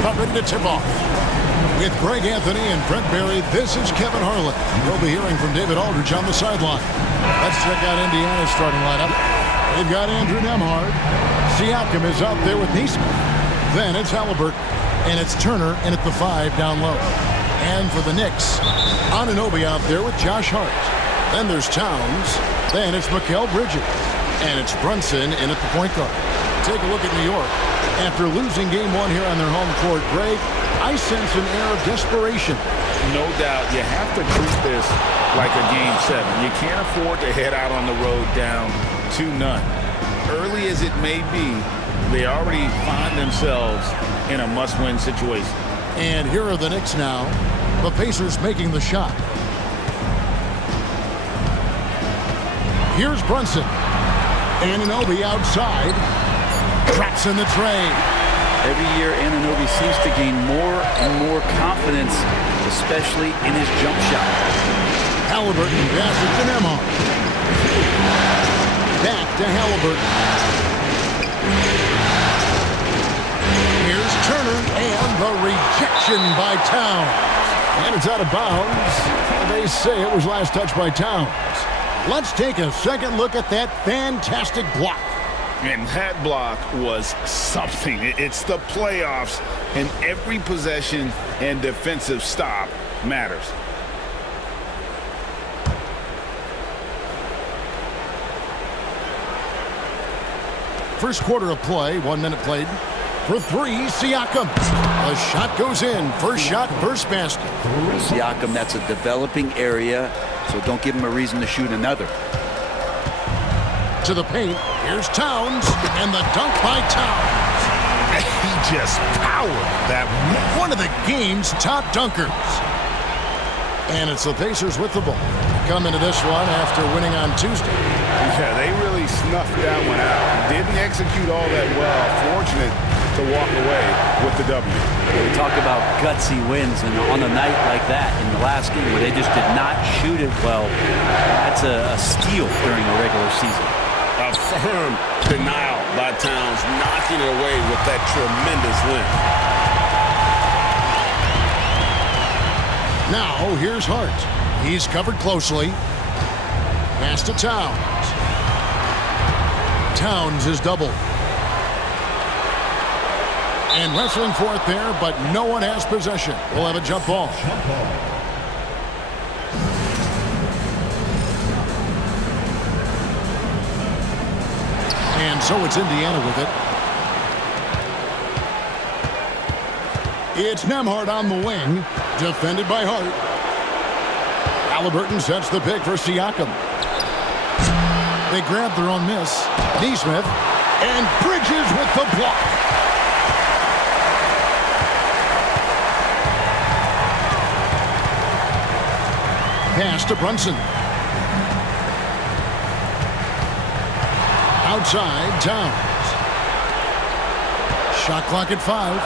about ready to tip off. With Greg Anthony and Brent Barry, this is Kevin Harlan. We'll be hearing from David Aldridge on the sideline. Let's check out Indiana's starting lineup. They've got Andrew Nembhard. Siakam is out there with Neesmith. Then it's Halliburton. And it's Turner in at the 5 down low. And for the Knicks, Anunoby out there with Josh Hart. Then there's Towns. Then it's Mikal Bridges. And it's Brunson in at the point guard. Take a look at New York. After losing game 1 here on their home court, Greg, I sense an air of desperation. No doubt. You have to treat this like a Game 7. You can't afford to head out on the road down 2-0. Early as it may be, they already find themselves in a must-win situation. And here are the Knicks now. The Pacers making the shot. Here's Brunson. Anunoby outside. Traps in the tray. Every year, Anunoby seems to gain more and more confidence, especially in his jump shot. Halliburton passes to Nembhard. Back to Halliburton. Here's Turner, and the rejection by Towns. And it's out of bounds. They say it was last touched by Towns. Let's take a second look at that fantastic block. And that block was something. It's the playoffs, and every possession and defensive stop matters. First quarter of play, 1 minute played. For 3, Siakam. The shot goes in. First shot, first basket. Siakam, that's a developing area, so don't give him a reason to shoot another. To the paint, here's Towns, and the dunk by Towns. He just powered that one of the game's top dunkers. And it's the Pacers with the ball. Come into this one after winning on Tuesday. Yeah, they really snuffed that one out. Didn't execute all that well. Fortunate to walk away with the W. We talk about gutsy wins, and on a night like that in the last game where they just did not shoot it well, that's a steal during the regular season. A firm denial by Towns, knocking it away with that tremendous length. Now, here's Hart. He's covered closely. Pass to Towns. Towns is doubled. And wrestling for it there, but no one has possession. We'll have a jump ball. And so it's Indiana with it. It's Nembhard on the wing, defended by Hart. Halliburton sets the pick for Siakam. They grab their own miss. Neesmith and Bridges with the block. Pass to Brunson. Outside, Towns. Shot clock at 5.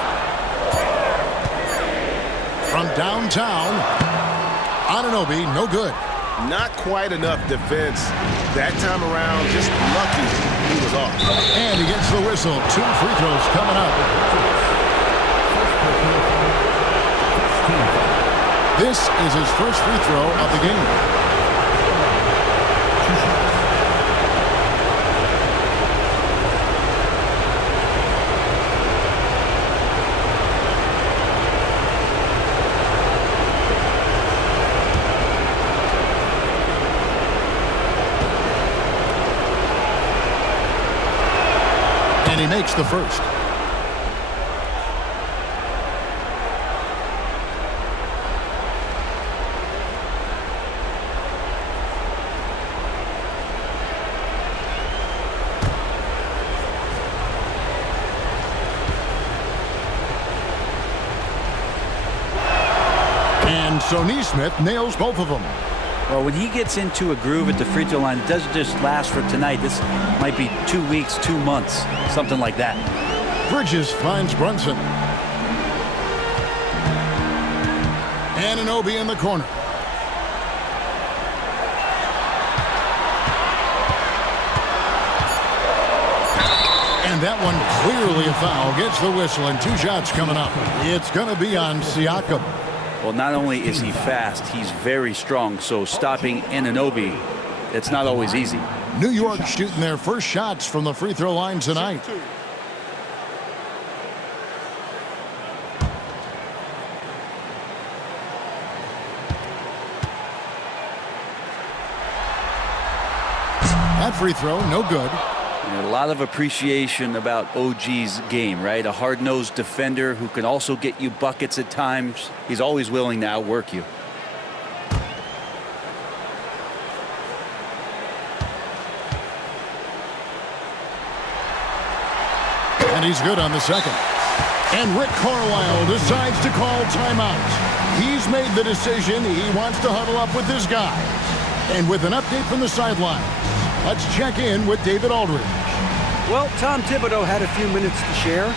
From downtown, Anunoby, no good. Not quite enough defense that time around. Just lucky he was off. And he gets the whistle. 2 free throws coming up. This is his first free throw of the game. And he makes the first. And so Neesmith nails both of them. Well, when he gets into a groove at the free throw line, it doesn't just last for tonight. This might be 2 weeks, 2 months, something like that. Bridges finds Brunson. Anunoby in the corner. And And that one clearly a foul. Gets the whistle, and 2 shots coming up. It's going to be on Siakam. Well, not only is he fast, he's very strong. So stopping Anunoby, it's not always easy. New York shooting their first shots from the free throw line tonight. That free throw, no good. And a lot of appreciation about OG's game, right? A hard-nosed defender who can also get you buckets at times. He's always willing to outwork you. And he's good on the second. And Rick Carlisle decides to call timeout. He's made the decision. He wants to huddle up with his guys. And with an update from the sidelines, let's check in with David Aldridge. Well, Tom Thibodeau had a few minutes to share.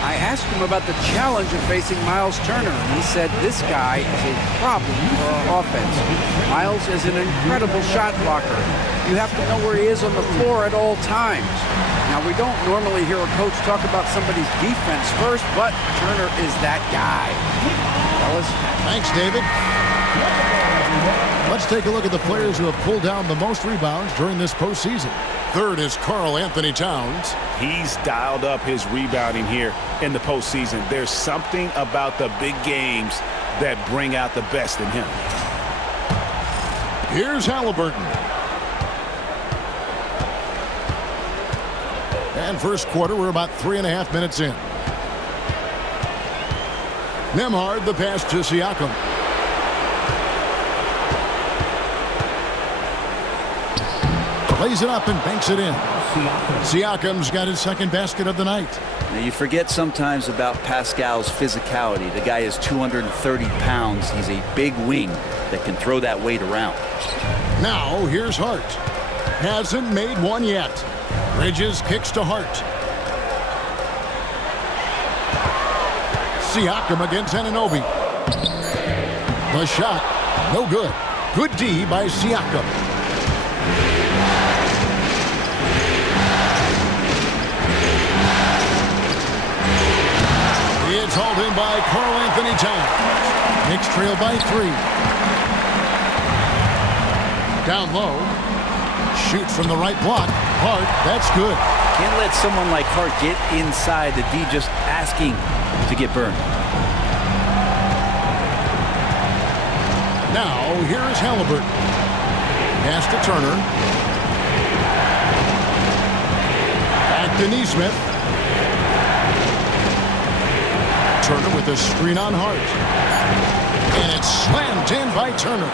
I asked him about the challenge of facing Miles Turner, and he said this guy is a problem for our offense. Miles is an incredible shot blocker. You have to know where he is on the floor at all times. Now, we don't normally hear a coach talk about somebody's defense first, but Turner is that guy. Fellas? Thanks, David. Let's take a look at the players who have pulled down the most rebounds during this postseason. Third is Karl Anthony Towns. He's dialed up his rebounding here in the postseason. There's something about the big games that bring out the best in him. Here's Halliburton. And first quarter, we're about 3.5 minutes in. Nembhard, the pass to Siakam. Lays it up and banks it in. Siakam's got his second basket of the night. Now, you forget sometimes about Pascal's physicality. The guy is 230 pounds. He's a big wing that can throw that weight around. Now, here's Hart. Hasn't made one yet. Bridges kicks to Hart. Siakam against Anunoby. The shot, no good. Good D by Siakam. It's hauled in by Karl Anthony Towns. Knicks trail by 3. Down low. Shoots from the right block. Hart, that's good. Can't let someone like Hart get inside the D just asking to get burned. Now, here is Halliburton. Pass to Turner. Back to Nesmith. Turner with a screen on Hart. And it's slammed in by Turner.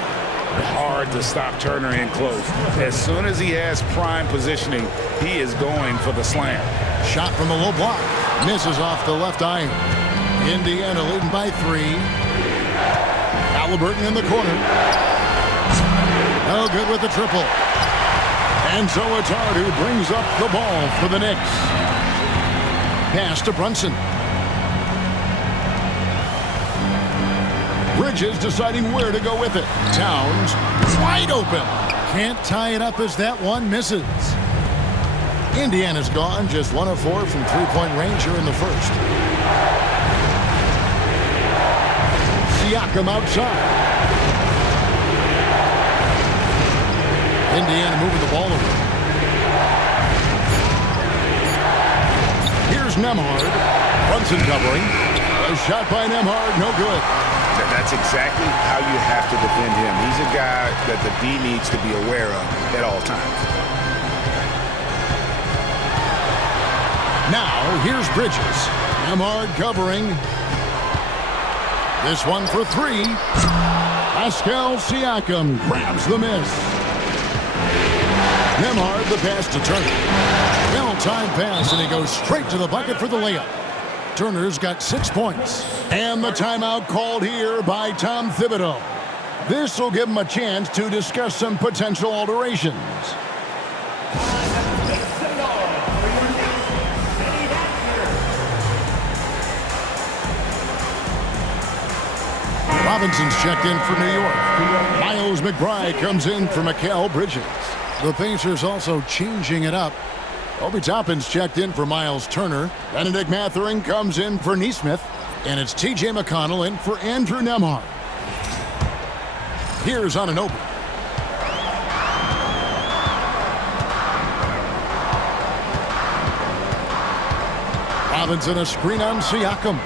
Hard to stop Turner in close. As soon as he has prime positioning, he is going for the slam. Shot from the low block. Misses off the left iron. Indiana leading by 3. Halliburton in the corner. No good with the triple. And so it's Hart who brings up the ball for the Knicks. Pass to Brunson. Bridges deciding where to go with it. Towns wide open. Can't tie it up as that one misses. Indiana's gone just 1 of 4 from three-point range here in the first. Siakam outside. Indiana moving the ball over. Here's Nembhard. Brunson covering. A shot by Nembhard, no good. That's exactly how you have to defend him. He's a guy that the D needs to be aware of at all times. Now, here's Bridges. Nembhard covering. This one for 3. Pascal Siakam grabs the miss. Nembhard the pass to Turner. Well-timed pass, and he goes straight to the bucket for the layup. Turner's got 6 points. And the timeout called here by Tom Thibodeau. This will give him a chance to discuss some potential alterations. Robinson's checked in for New York. Miles McBride comes in for Mikal Bridges. The Pacers also changing it up. Obi Toppin's checked in for Miles Turner. Benedict Mathurin comes in for Neesmith. And it's T.J. McConnell in for Andrew Nemhard. Here's Anunoby. Robinson, a screen on Siakam.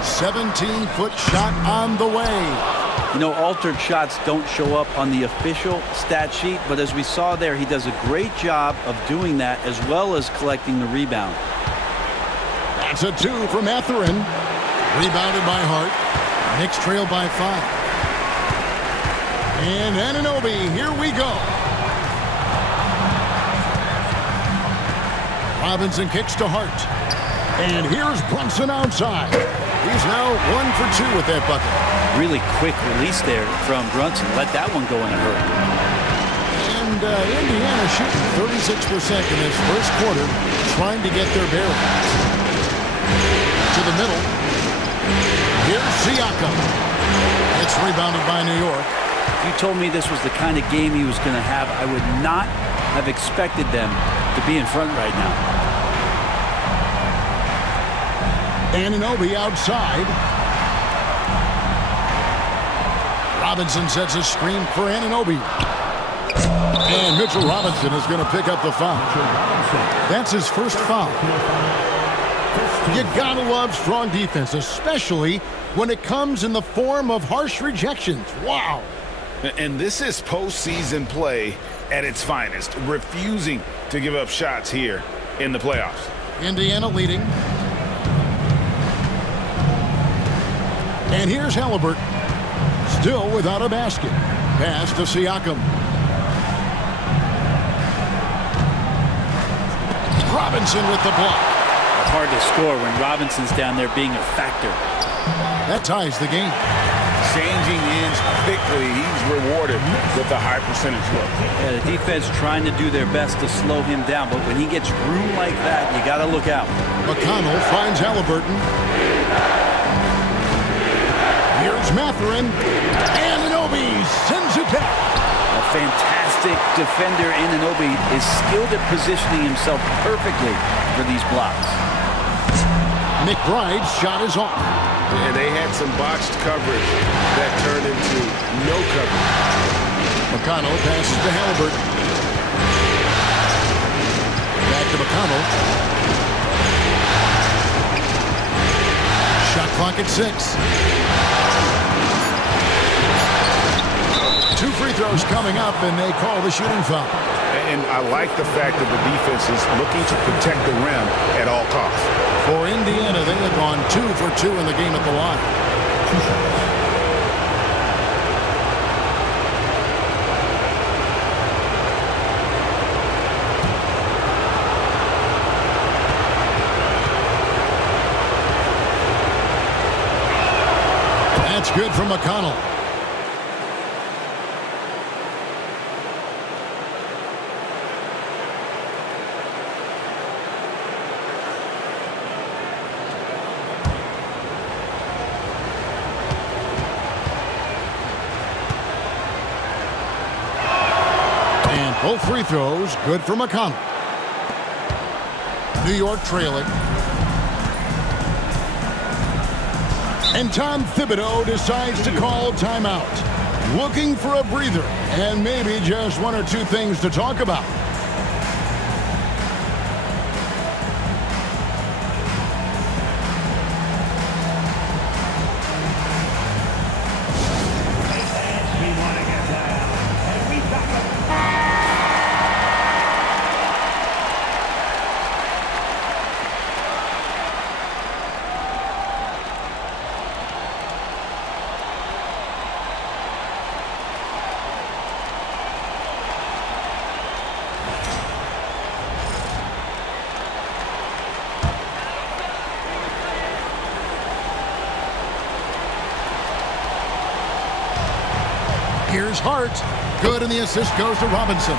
17-foot shot on the way. You know, altered shots don't show up on the official stat sheet, but as we saw there, he does a great job of doing that as well as collecting the rebound. That's a 2 for Mathurin. Rebounded by Hart. Knicks trail by 5. And Anunoby, here we go. Robinson kicks to Hart. And here's Brunson outside. He's now 1 for 2 with that bucket. Really quick release there from Brunson. Let that one go in a hurry. And Indiana shooting 36% in this first quarter, trying to get their bearings. To the middle. Here's Siakam. It's rebounded by New York. If you told me this was the kind of game he was going to have, I would not have expected them to be in front right now. Anunoby outside. Robinson sets a screen for Anunoby. And Mitchell Robinson is going to pick up the foul. That's his first foul. You gotta love strong defense, especially when it comes in the form of harsh rejections. Wow. And this is postseason play at its finest, refusing to give up shots here in the playoffs. Indiana leading. And here's Halliburton. Still without a basket. Pass to Siakam. Robinson with the block. Hard to score when Robinson's down there being a factor. That ties the game. Changing ends quickly. He's rewarded with a high percentage look. Yeah, the defense trying to do their best to slow him down, but when he gets room like that, you got to look out. McConnell finds Halliburton. Here's Mathurin. Anunoby sends it back. A fantastic defender. Anunoby is skilled at positioning himself perfectly for these blocks. McBride's shot is off. And they had some botched coverage that turned into no coverage. McConnell passes to Halliburton. Back to McConnell. Shot clock at 6. 2 free throws coming up, and they call the shooting foul. And I like the fact that the defense is looking to protect the rim at all costs. For Indiana, they have gone 2 for 2 in the game at the line. That's good for McConnell. Both free throws good for McConnell. New York trailing. And Tom Thibodeau decides to call timeout. Looking for a breather and maybe just 1 or 2 things to talk about. Here's Hart. Good, and the assist goes to Robinson.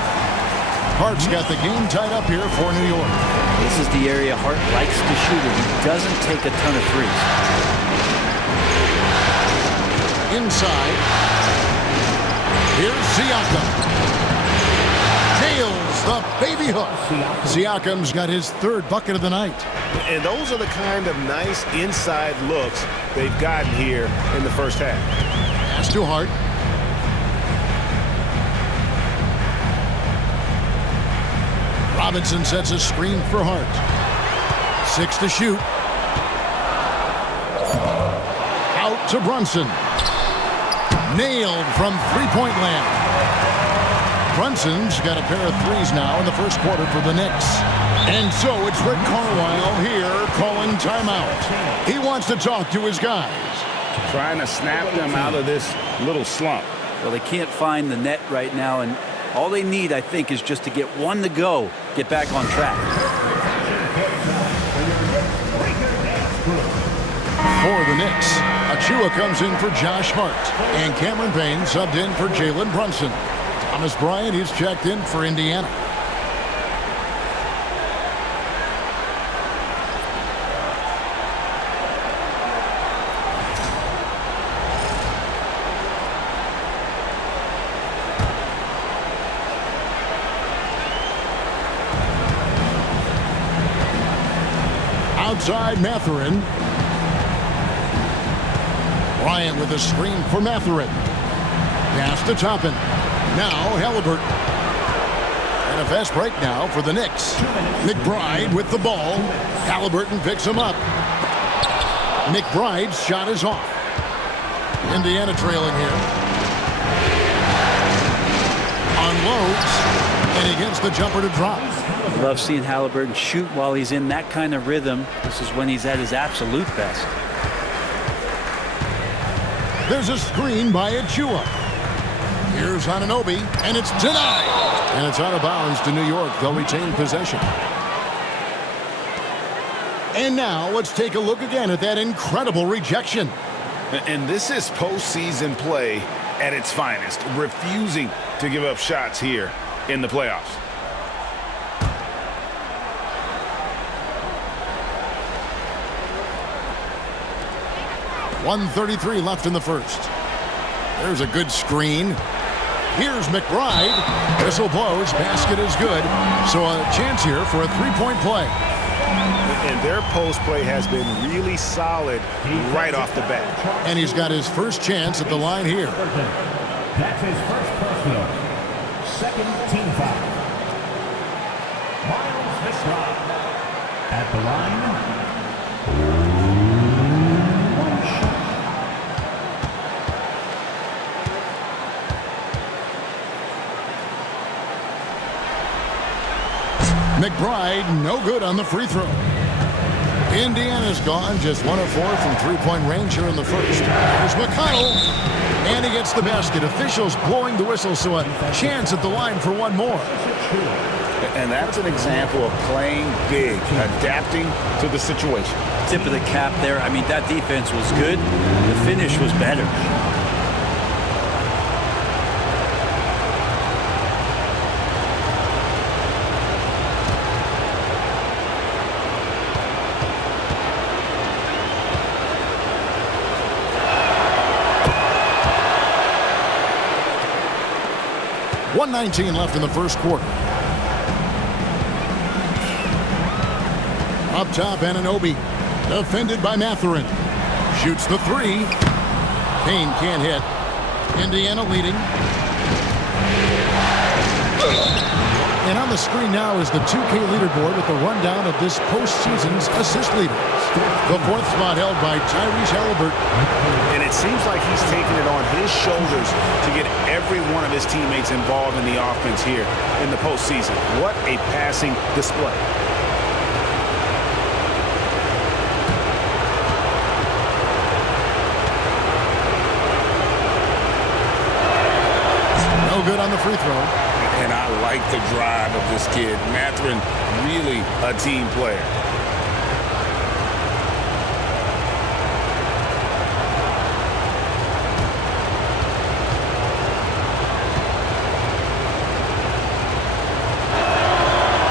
Hart's got the game tied up here for New York. This is the area Hart likes to shoot it. He doesn't take a ton of threes. Inside. Here's Siakam. Nails the baby hook. Siakam's got his third bucket of the night. And those are the kind of nice inside looks they've gotten here in the first half. Pass to Hart. Robinson sets a screen for Hart. 6 to shoot. Out to Brunson. Nailed from three-point land. Brunson's got a pair of threes now in the first quarter for the Knicks. And so it's Rick Carlisle here calling timeout. He wants to talk to his guys. Trying to snap them out of this little slump. Well, they can't find the net right now, and all they need, I think, is just to get one to go, get back on track. For the Knicks, Achua comes in for Josh Hart, and Cameron Payne subbed in for Jalen Brunson. Thomas Bryant is checked in for Indiana. Outside Mathurin. Bryant with a screen for Mathurin. Pass to Toppin. Now Halliburton. And a fast break now for the Knicks. McBride with the ball. Halliburton picks him up. McBride's shot is off. Indiana trailing here. Unloads. And he gets the jumper to drop. I love seeing Halliburton shoot while he's in that kind of rhythm. This is when he's at his absolute best. There's a screen by Achua. Here's Anunoby, and it's denied. And it's out of bounds to New York. They'll retain possession. And now let's take a look again at that incredible rejection. And this is postseason play at its finest, refusing to give up shots here in the playoffs. .133 left in the first. There's a good screen. Here's McBride. Whistle blows. Basket is good. So a chance here for a three-point play. And their post play has been really solid right off the bat. And he's got his first chance at the line here. That's his first personal. Second team foul. Miles McBride at the line. McBride, no good on the free throw. Indiana's gone, just 1 of 4 from three-point range here in the first. Here's McConnell, and he gets the basket. Officials blowing the whistle, so a chance at the line for one more. And that's an example of playing big, adapting to the situation. Tip of the cap there. I mean, that defense was good. The finish was better. .119 left in the first quarter. Up top, Anunoby. Defended by Mathurin. Shoots the three. Payne can't hit. Indiana leading. And on the screen now is the 2K leaderboard with the rundown of this postseason's assist leaders. The fourth spot held by Tyrese Halliburton. And it seems like he's taking it on his shoulders to get every one of his teammates involved in the offense here in the postseason. What a passing display. No good on the free throw. And I like the drive of this kid. Mathurin, really a team player.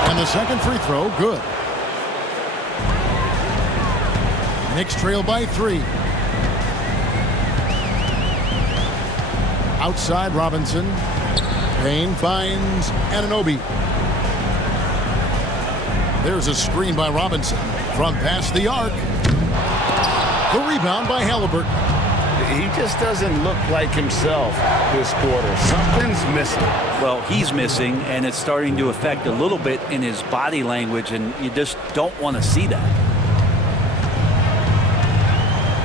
And the second free throw, good. Knicks trail by 3. Outside Robinson. Payne finds Anunoby. There's a screen by Robinson from past the arc. The rebound by Halliburton. He just doesn't look like himself this quarter. Something's missing. Well, he's missing, and it's starting to affect a little bit in his body language, and you just don't want to see that.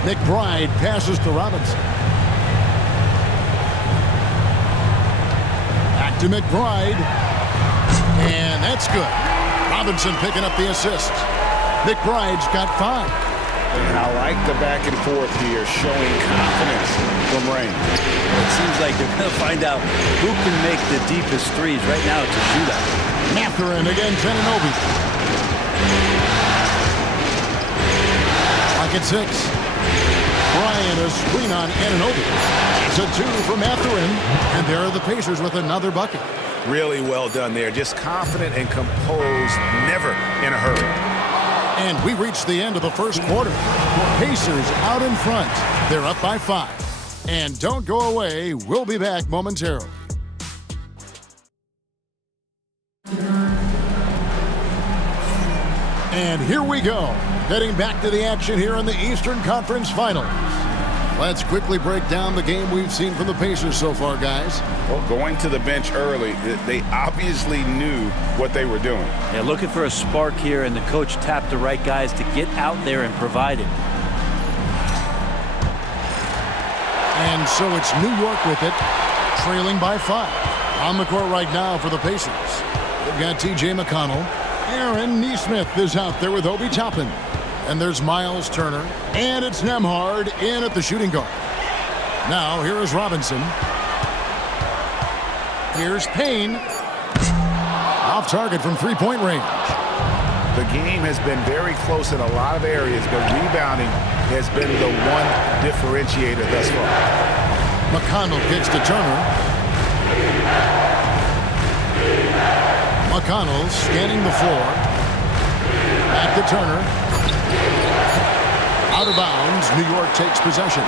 McBride passes to Robinson. Back to McBride. And that's good. Robinson picking up the assist. McBride's got 5. And I like the back and forth here, showing confidence from Rain. It seems like they're going to find out who can make the deepest threes. Right now, it's a shootout. Mathurin against Anunoby. Pocket 6. Bryant, a screen on Anunoby. It's a 2 for Mathurin. And there are the Pacers with another bucket. Really well done there. Just confident and composed, never in a hurry. And we reached the end of the first quarter. Pacers out in front. They're up by 5. And don't go away. We'll be back momentarily. And here we go. Heading back to the action here in the Eastern Conference Finals. Let's quickly break down the game we've seen from the Pacers so far, guys. Well, going to the bench early, they obviously knew what they were doing. Yeah, looking for a spark here, and the coach tapped the right guys to get out there and provide it. And so it's New York with it, trailing by 5. On the court right now for the Pacers. They've got T.J. McConnell. Aaron Nesmith is out there with Obi Toppin. And there's Miles Turner. And it's Nembhard in at the shooting guard. Now, here is Robinson. Here's Payne. Off target from three-point range. The game has been very close in a lot of areas, but rebounding has been the one differentiator thus far. McConnell kicks to Turner. McConnell scanning the floor. Back to Turner. Out of bounds. New York takes possession.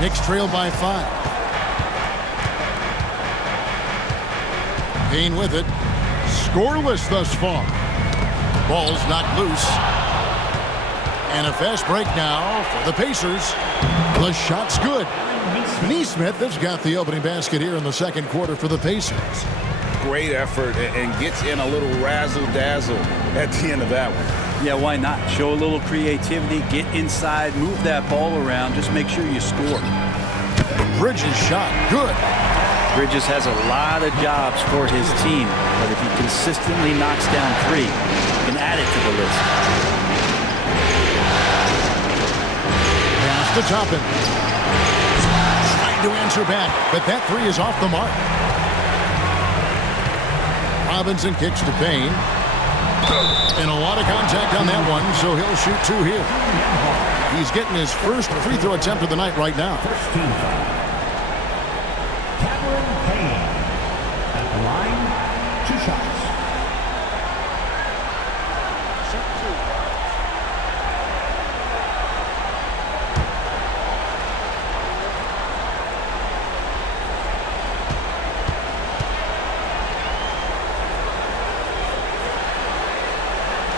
Knicks trail by 5. Payne with it. Scoreless thus far. Ball's knocked loose. And a fast break now for the Pacers. The shot's good. Nesmith has got the opening basket here in the second quarter for the Pacers. Great effort and gets in a little razzle-dazzle at the end of that one. Yeah, why not? Show a little creativity, get inside, move that ball around, just make sure you score. Bridges shot, good. Bridges has a lot of jobs for his team, but if he consistently knocks down 3, he can add it to the list. Pass to Toppin. Trying to answer back, but that 3 is off the mark. Robinson kicks to Payne. And a lot of contact on that one, so he'll shoot 2 here. He's getting his first free throw attempt of the night right now. At the line, 2 shots.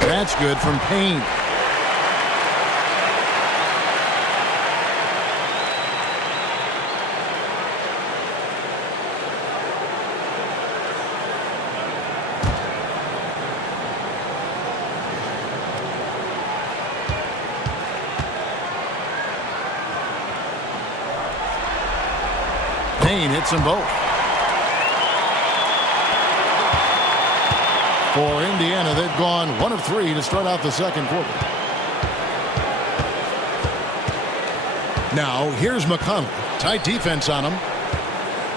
That's good from Payne. Payne hits them both. For Indiana, they've gone 1 of 3 to start out the second quarter. Now, here's McConnell. Tight defense on him.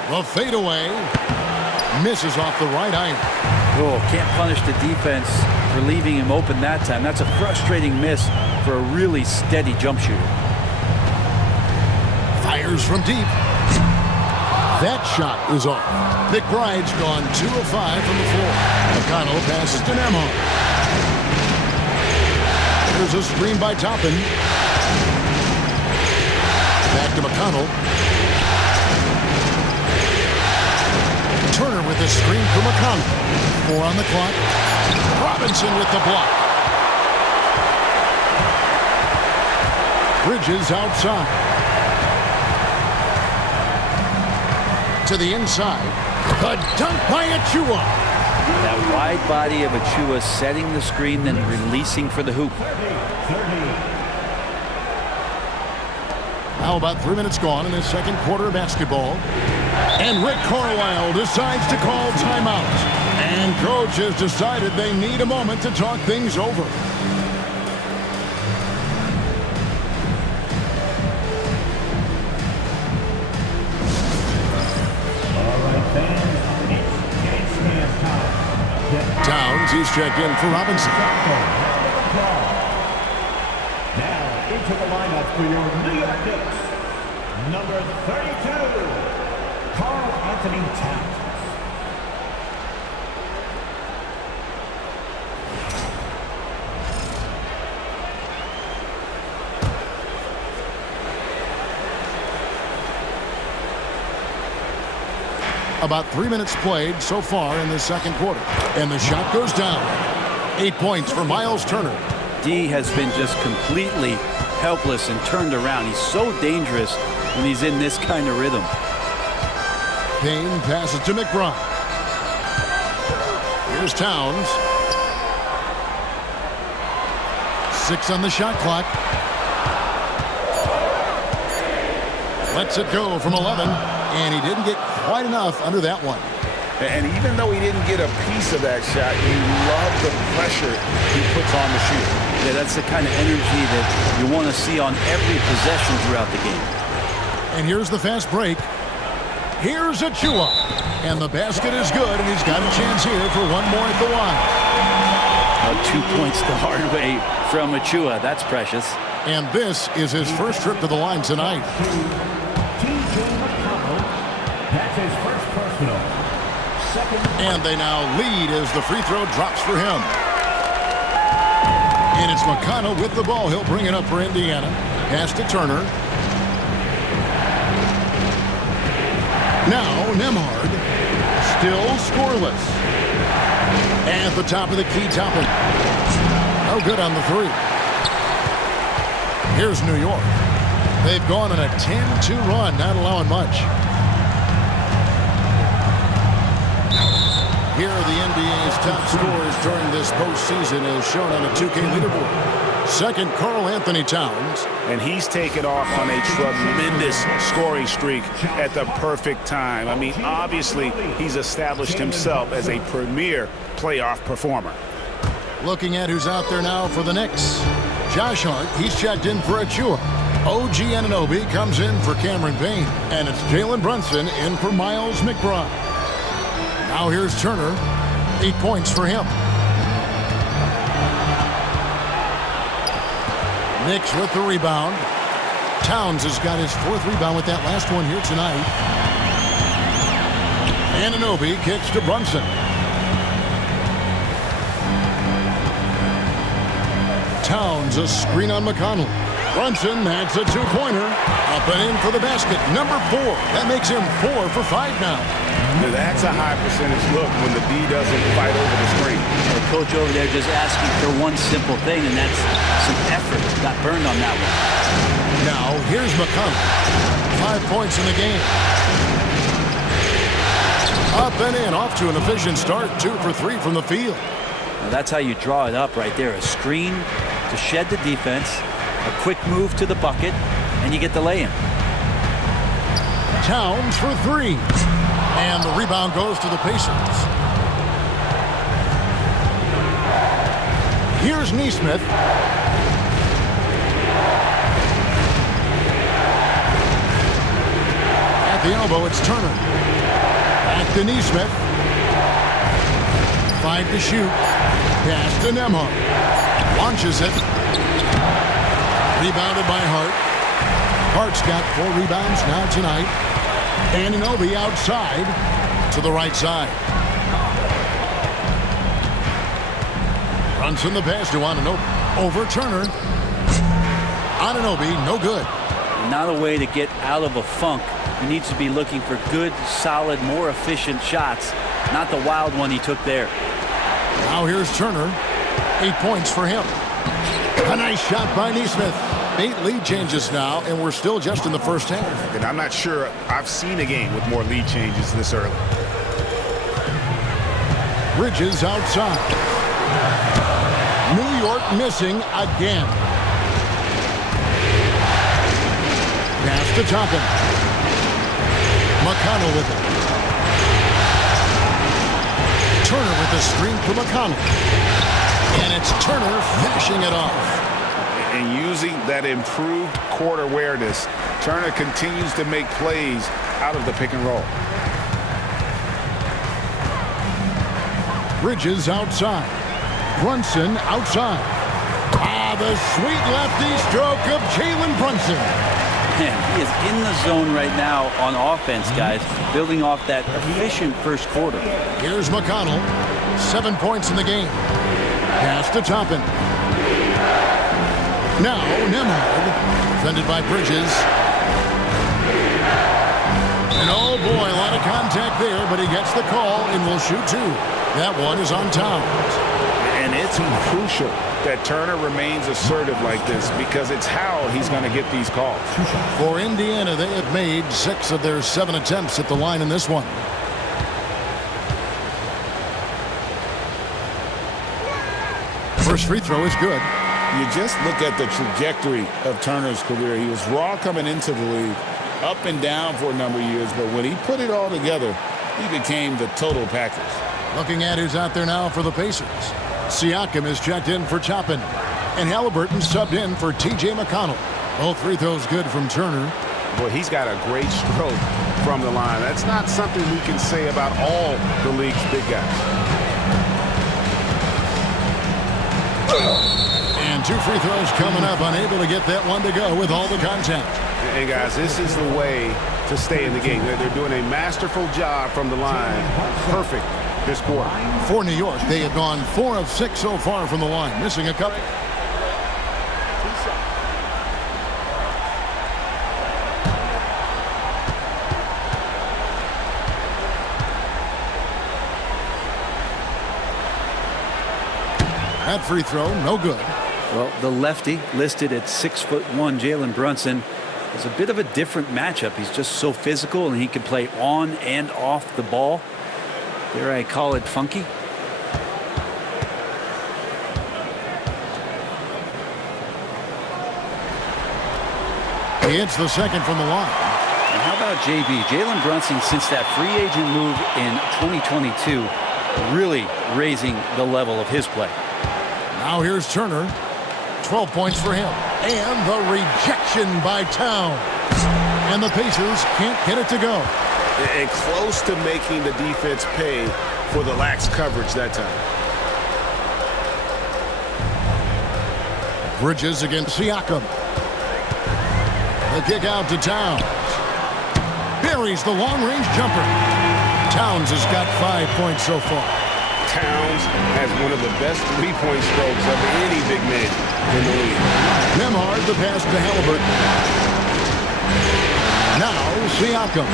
The fadeaway. Misses off the right iron. Oh, can't punish the defense for leaving him open that time. That's a frustrating miss for a really steady jump shooter. Fires from deep. That shot is off. McBride's gone 2 of 5 from the floor. McConnell passes to Nembhard. There's a screen by Toppin. Back to to McConnell. Turner with a screen for McConnell. 4 on the clock. Robinson with the block. Bridges outside. To the inside. A dunk by Achua. That wide body of Achua setting the screen, then releasing for the hoop. Now about 3 minutes gone in the second quarter of basketball. And Rick Carlisle decides to call timeout. And coach has decided they need a moment to talk things over. Towns, he's checked in for Robinson. Now into the lineup for your New York Knicks, number 32, Karl Anthony Towns. About 3 minutes played so far in the second quarter. And the shot goes down. 8 points for Miles Turner. D has been just completely helpless and turned around. He's so dangerous when he's in this kind of rhythm. Payne passes to McBride. Here's Towns. 6 on the shot clock. Lets it go from 11. And he didn't get quite enough under that one. And even though he didn't get a piece of that shot, you love the pressure he puts on the shooter. Yeah, that's the kind of energy that you want to see on every possession throughout the game. And here's the fast break. Here's Achua. And the basket is good, and he's got a chance here for one more at the line. 2 points the hard way from Achua. That's precious. And this is his first trip to the line tonight. That's his first personal. And they now lead as the free throw drops for him. And it's McConnell with the ball. He'll bring it up for Indiana. Pass to Turner. Now Nembhard. Still scoreless. At the top of the key, Toppin. No good on the three. Here's New York. They've gone on a 10-2 run, not allowing much. Here are the NBA's top scorers during this postseason as shown on the 2K leaderboard. Second, Karl Anthony Towns. And he's taken off on a tremendous scoring streak at the perfect time. I mean, obviously, he's established himself as a premier playoff performer. Looking at who's out there now for the Knicks. Josh Hart, he's checked in for Achua. OG Anunoby comes in for Cameron Payne. And it's Jalen Brunson in for Miles McBride. Now here's Turner. 8 points for him. Knicks with the rebound. Towns has got his 4th rebound with that last one here tonight. Anunoby kicks to Brunson. Towns a screen on McConnell. Brunson, that's a 2-pointer. Up and in for the basket. Number 4. That makes him 4 for 5 now. Now, that's a high percentage look when the D doesn't fight over the screen. The coach over there just asking for one simple thing, and that's some effort. Got burned on that one. Now, here's McConnell. 5 points in the game. Up and in, off to an efficient start. 2 for 3 from the field. Now that's how you draw it up right there. A screen to shed the defense, a quick move to the bucket, and you get the lay-in. Towns for 3. And the rebound goes to the Pacers. Here's Nesmith. At the elbow, it's Turner. Back to Nesmith. 5 to shoot. Pass to Nembhard. Launches it. Rebounded by Hart. Hart's got 4 rebounds now tonight. Anunoby outside to the right side. Brunson the pass to Anunoby. Over Turner. Anunoby, no good. not a way to get out of a funk. He needs to be looking for good, solid, more efficient shots, not the wild one he took there. Now here's Turner. 8 points for him. A nice shot by Nesmith. 8 lead changes now, and we're still just in the first half. And I'm not sure I've seen a game with more lead changes this early. Bridges outside. New York missing again. Pass to Toppin. McConnell with it. Turner with the screen for McConnell. And it's Turner finishing it off. And using that improved court awareness, Turner continues to make plays out of the pick and roll. Bridges outside. Brunson outside. The sweet lefty stroke of Jalen Brunson. Man, he is in the zone right now on offense, guys, building off that efficient first quarter. Here's McConnell. 7 points in the game. Pass to Toppin. Now Nembhard, defended by Bridges. And oh boy, a lot of contact there, but he gets the call and will shoot 2. That one is on Towns. And it's crucial that Turner remains assertive like this because it's how he's going to get these calls. For Indiana, they have made 6 of their 7 attempts at the line in this one. First free throw is good. You just look at the trajectory of Turner's career. He was raw coming into the league, up and down for a number of years, but when he put it all together, he became the total package. Looking at who's out there now for the Pacers. Siakam is checked in for Toppin, and Halliburton subbed in for T.J. McConnell. Both free throws good from Turner. Boy, he's got a great stroke from the line. That's not something we can say about all the league's big guys. And 2 free throws coming up, unable to get that one to go with all the contact. And guys, this is the way to stay in the game. They're doing a masterful job from the line. Perfect this quarter. For New York, they have gone 4 of 6 so far from the line, missing a couple. That free throw, no good. Well, the lefty listed at 6'1", Jalen Brunson, is a bit of a different matchup. He's just so physical, and he can play on and off the ball. Dare I call it funky? He hits the second from the line. And how about JB? Jalen Brunson, since that free agent move in 2022, really raising the level of his play. Now here's Turner. 12 points for him. And the rejection by Towns. And the Pacers can't get it to go. And close to making the defense pay for the lax coverage that time. Bridges against Siakam. The kick out to Towns. Buries the long-range jumper. Towns has got 5 points so far. Towns has one of the best three-point strokes of any big man in the league. Nembhard the pass to Halliburton. Now Siakam.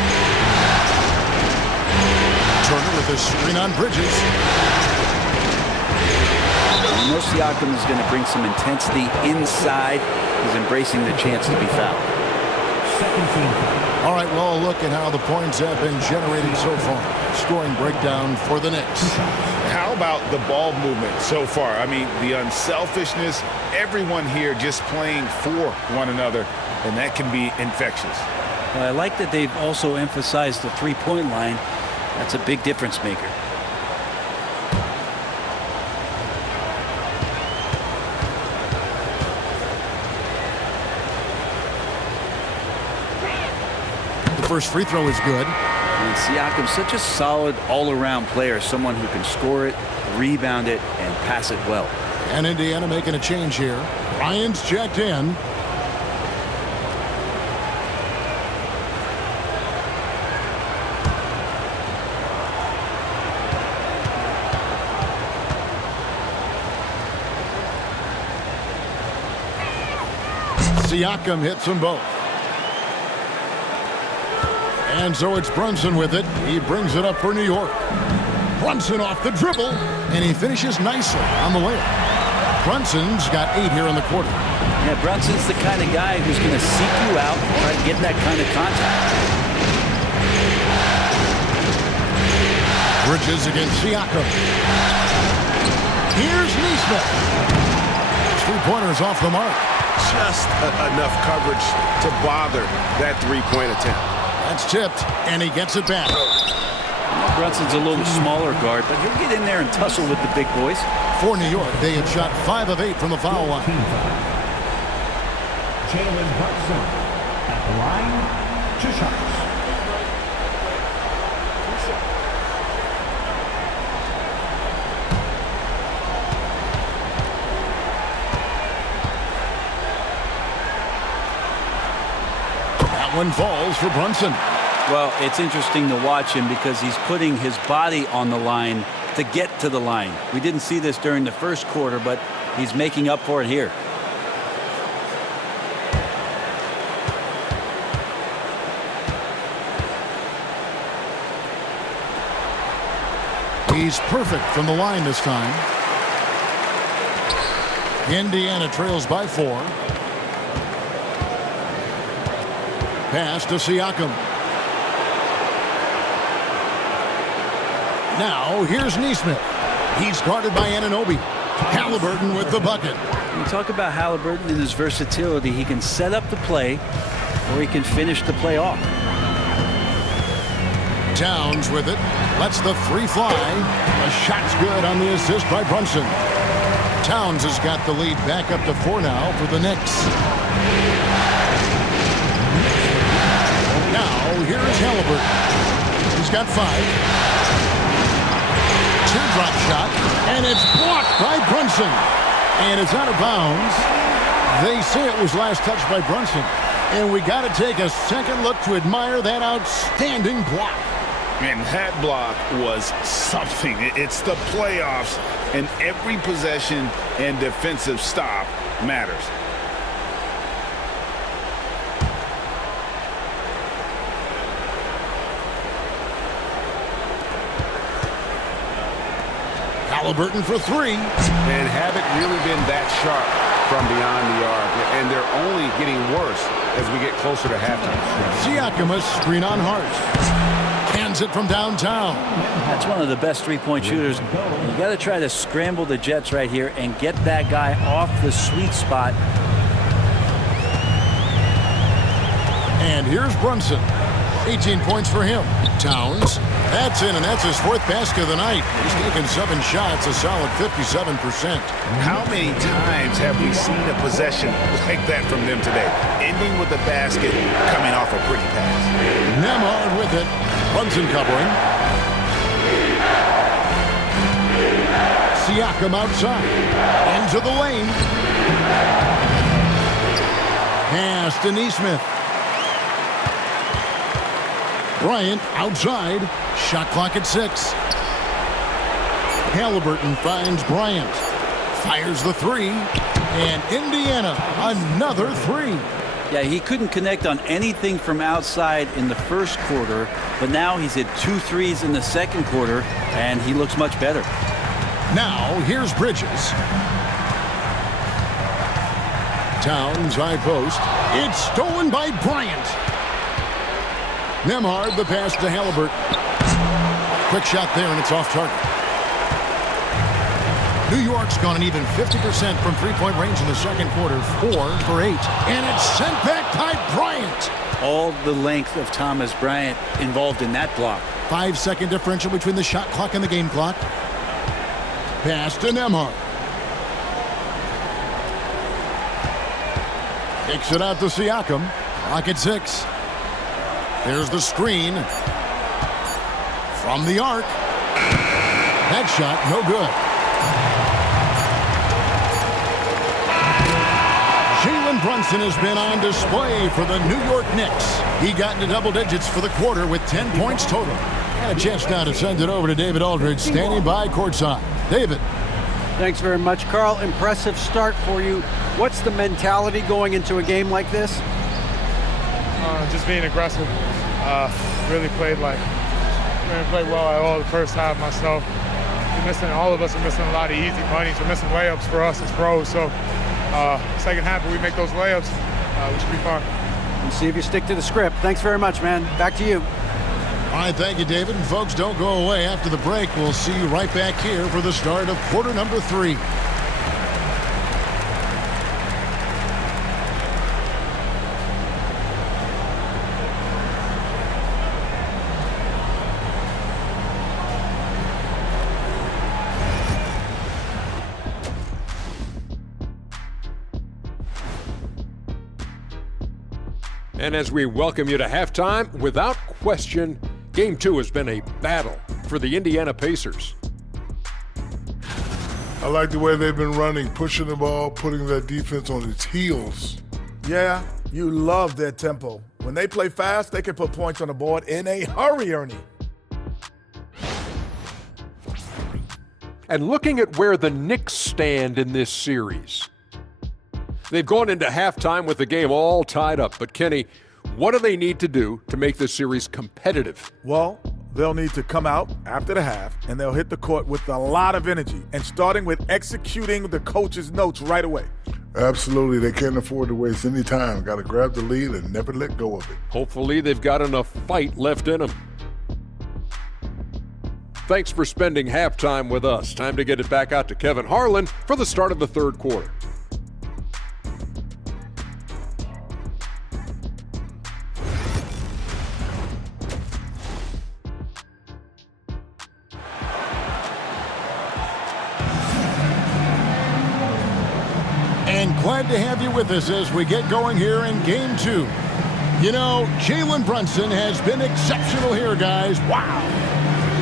Turner with a screen on Bridges. You know Siakam is going to bring some intensity inside. He's embracing the chance to be fouled. All right, well, look at how the points have been generated so far. Scoring breakdown for the Knicks. How about the ball movement so far? I mean, the unselfishness, everyone here just playing for one another, and that can be infectious. Well, I like that they've also emphasized the three-point line. That's a big difference maker. The first free throw is good. And Siakam's such a solid all-around player, someone who can score it, rebound it, and pass it well. And Indiana making a change here. Ryan's checked in. Siakam hits them both. And so it's Brunson with it. He brings it up for New York. Brunson off the dribble, and he finishes nicely on the layup. Brunson's got 8 here in the quarter. Yeah, Brunson's the kind of guy who's going to seek you out and try to get that kind of contact. Bridges against Siakam. Here's Nesmith. 3-pointers off the mark. Just enough coverage to bother that three-point attempt. That's tipped, and he gets it back. Brunson's a little smaller guard, but he'll get in there and tussle with the big boys. For New York, they have shot 5 of 8 from the foul line. Jalen Brunson at the line, 2 shots. That one falls for Brunson. Well, it's interesting to watch him because he's putting his body on the line to get to the line. We didn't see this during the first quarter, but he's making up for it here. He's perfect from the line this time. Indiana trails by 4. Pass to Siakam. Now, here's Nesmith. He's guarded by Anunoby. Halliburton with the bucket. You talk about Halliburton and his versatility. He can set up the play, or he can finish the play off. Towns with it. Lets the 3 fly. The shot's good on the assist by Brunson. Towns has got the lead back up to 4 now for the Knicks. Now, here's Halliburton. He's got 5. Teardrop shot, and it's blocked by Brunson. And it's out of bounds. They say it was last touched by Brunson. And we got to take a second look to admire that outstanding block. And that block was something. It's the playoffs, and every possession and defensive stop matters. Halliburton for 3. And haven't really been that sharp from beyond the arc. And they're only getting worse as we get closer to halftime. Siakam, a screen on Hart. Cans it from downtown. That's one of the best three-point shooters. You got to try to scramble the Jets right here and get that guy off the sweet spot. And here's Brunson. 18 points for him. Towns. That's in, and that's his 4th basket of the night. He's taken 7 shots, a solid 57%. How many times have we seen a possession like that from them today? Ending with a basket, coming off a pretty pass. Nemhard with it. Brunson covering. Siakam outside. Into the lane. Pass to Nesmith. Bryant outside. Shot clock at 6. Halliburton finds Bryant. Fires the 3. And Indiana, another 3. Yeah, he couldn't connect on anything from outside in the first quarter, but now he's hit 2 threes in the second quarter, and he looks much better. Now, here's Bridges. Towns, high post. It's stolen by Bryant. Nemhard, the pass to Halliburton. Quick shot there, and it's off target. New York's gone an even 50% from three-point range in the second quarter, 4 for 8. And it's sent back by Bryant. All the length of Thomas Bryant involved in that block. 5-second differential between the shot clock and the game clock. Pass to Nemhard. Kicks it out to Siakam. Clock at 6. There's the screen. From the arc. That shot, no good. Jalen Brunson has been on display for the New York Knicks. He got into double digits for the quarter with 10 points total. And a chance now to send it over to David Aldridge, standing by courtside. David. Thanks very much, Carl. Impressive start for you. What's the mentality going into a game like this? Just being aggressive. really played well at all the first half myself. All of us are missing a lot of easy monies. We're missing layups for us as pros. So second half, if we make those layups, we should be fine. And see if you stick to the script. Thanks very much, man. Back to you. All right, thank you, David. And folks, don't go away. After the break, we'll see you right back here for the start of quarter number 3. And as we welcome you to halftime, without question, Game 2 has been a battle for the Indiana Pacers. I like the way they've been running, pushing the ball, putting their defense on its heels. Yeah, you love their tempo. When they play fast, they can put points on the board in a hurry, Ernie. And looking at where the Knicks stand in this series, they've gone into halftime with the game all tied up. But Kenny, what do they need to do to make this series competitive? Well, they'll need to come out after the half, and they'll hit the court with a lot of energy, and starting with executing the coach's notes right away. Absolutely. They can't afford to waste any time. Got to grab the lead and never let go of it. Hopefully they've got enough fight left in them. Thanks for spending halftime with us. Time to get it back out to Kevin Harlan for the start of the third quarter. And glad to have you with us as we get going here in Game 2. You know, Jalen Brunson has been exceptional here, guys. Wow.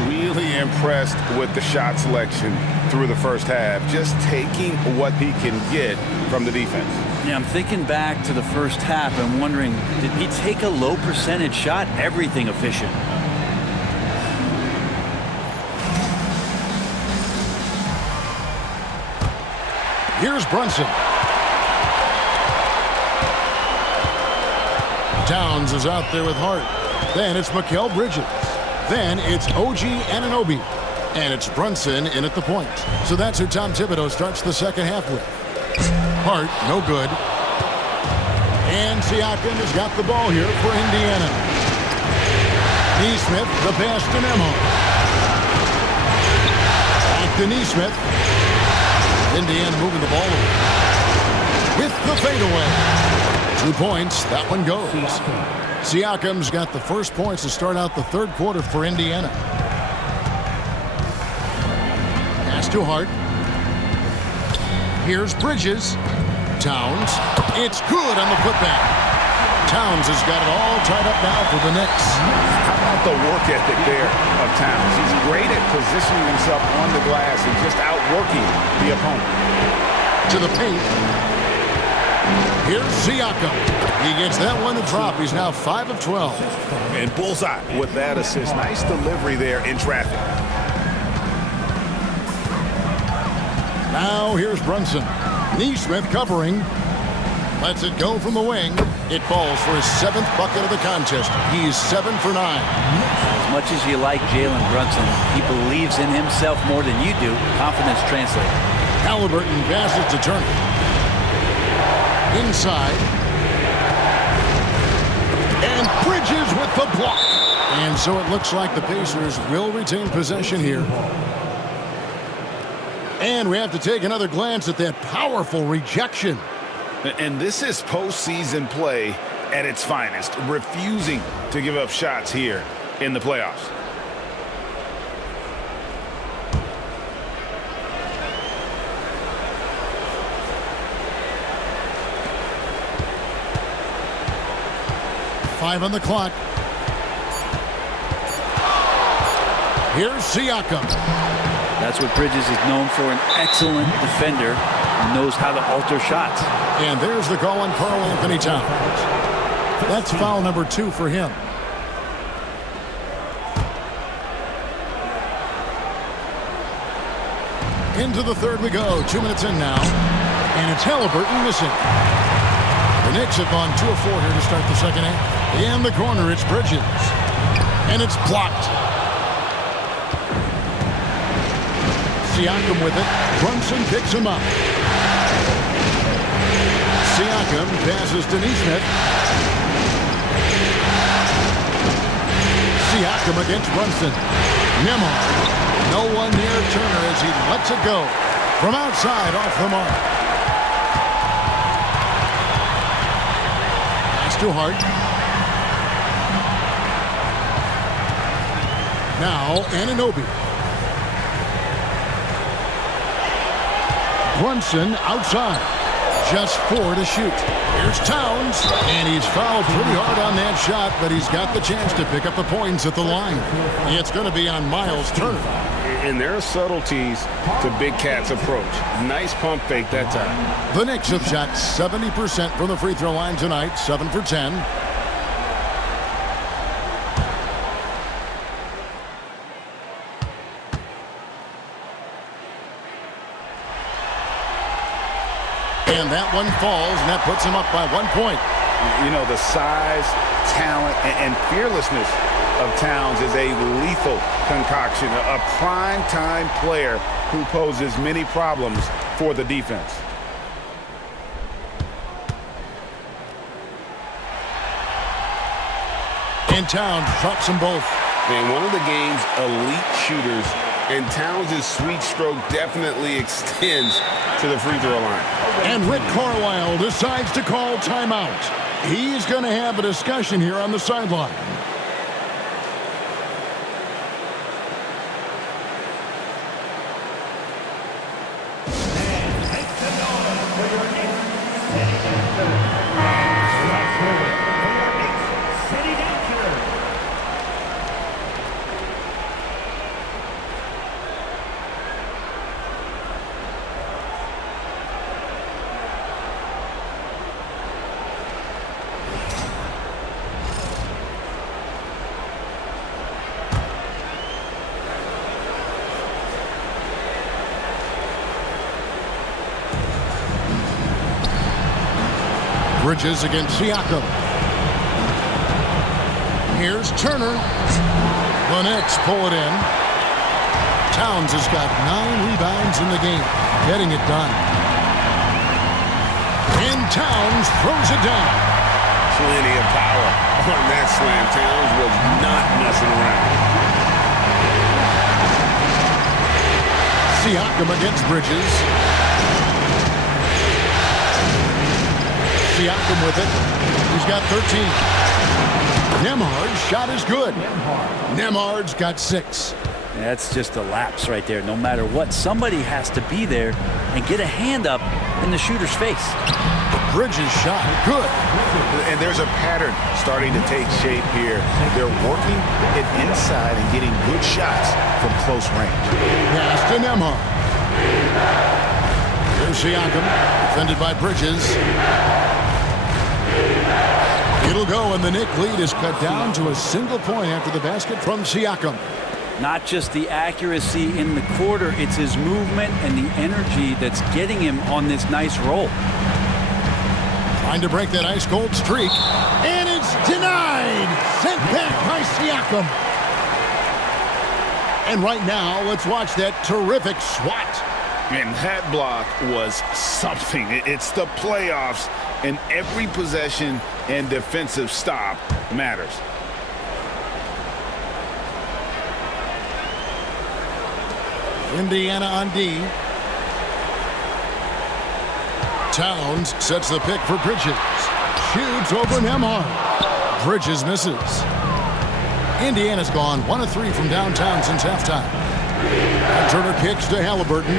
Really impressed with the shot selection through the first half, just taking what he can get from the defense. Yeah, I'm thinking back to the first half and wondering, did he take a low percentage shot? Everything efficient. Here's Brunson. Towns is out there with Hart. Then it's Mikal Bridges. Then it's OG Anunoby. And it's Brunson in at the point. So that's who Tom Thibodeau starts the second half with. Hart, no good. And Siakam has got the ball here for Indiana. Nesmith, the pass to Nemo. Back to Nesmith. Indiana moving the ball over. With the fadeaway. 2 points, that one goes. Siakam's got the first points to start out the third quarter for Indiana. Pass to Hart. Here's Bridges. Towns. It's good on the putback. Towns has got it all tied up now for the Knicks. How about the work ethic there of Towns? He's great at positioning himself on the glass and just outworking the opponent. To the paint. Here's Siakam. He gets that one to drop. He's now 5 of 12. And bullseye with that assist. Nice delivery there in traffic. Now here's Brunson. Nesmith covering. Lets it go from the wing. It falls for his 7th bucket of the contest. He's 7 for 9. As much as you like Jalen Brunson, he believes in himself more than you do. Confidence translates. Halliburton passes to Turner. Inside. And Bridges with the block. And so it looks like the Pacers will retain possession here. And we have to take another glance at that powerful rejection. And this is postseason play at its finest, refusing to give up shots here in the playoffs. Five on the clock. Here's Siakam. That's what Bridges is known for, an excellent defender who knows how to alter shots. And there's the call on Karl Anthony Towns. That's foul number 2 for him. Into the third we go. 2 minutes in now. And it's Halliburton missing. The The Knicks have gone 2 of 4 here to start the second half. In the corner, it's Bridges. And it's blocked. Siakam with it. Brunson picks him up. Siakam passes to Nesmith. Siakam against Brunson. Nembhard. No one near Turner as he lets it go. From outside, off the mark. That's too hard. Now, Anunoby. Brunson outside. Just 4 to shoot. Here's Towns, and he's fouled pretty hard on that shot, but he's got the chance to pick up the points at the line. It's going to be on Miles Turner. And there are subtleties to Big Cat's approach. Nice pump fake that time. The Knicks have shot 70% from the free throw line tonight, 7 for 10. And that one falls, and that puts him up by 1 point. You know, the size, talent, and fearlessness of Towns is a lethal concoction, a prime-time player who poses many problems for the defense. And Towns drops them both. And one of the game's elite shooters, and Towns' sweet stroke definitely extends to the free throw line. And Rick Carlisle decides to call timeout. He's going to have a discussion here on the sideline. Bridges against Siakam. Here's Turner. The Knicks pull it in. Towns has got 9 rebounds in the game, getting it done. And Towns throws it down. Plenty of power on that slam. Towns was not messing around. Siakam against Bridges. Siakam with it. He's got 13. Nembhard's shot is good. Nembhard's got 6. That's just a lapse right there. No matter what, somebody has to be there and get a hand up in the shooter's face. Bridges shot good. And there's a pattern starting to take shape here. They're working it inside and getting good shots from close range. Pass to Nembhard. Here's Siakam, defended by Bridges. It'll go, and the Knicks lead is cut down to a single point after the basket from Siakam. Not just the accuracy in the quarter, it's his movement and the energy that's getting him on this nice roll. Trying to break that ice-cold streak, and it's denied! Sent back by Siakam. And right now, let's watch that terrific swat. And that block was something. It's the playoffs, and every possession and defensive stop matters. Indiana on D. Towns sets the pick for Bridges. Shoots over Nembhard. Bridges misses. Indiana's gone 1 of 3 from downtown since halftime. And Turner kicks to Halliburton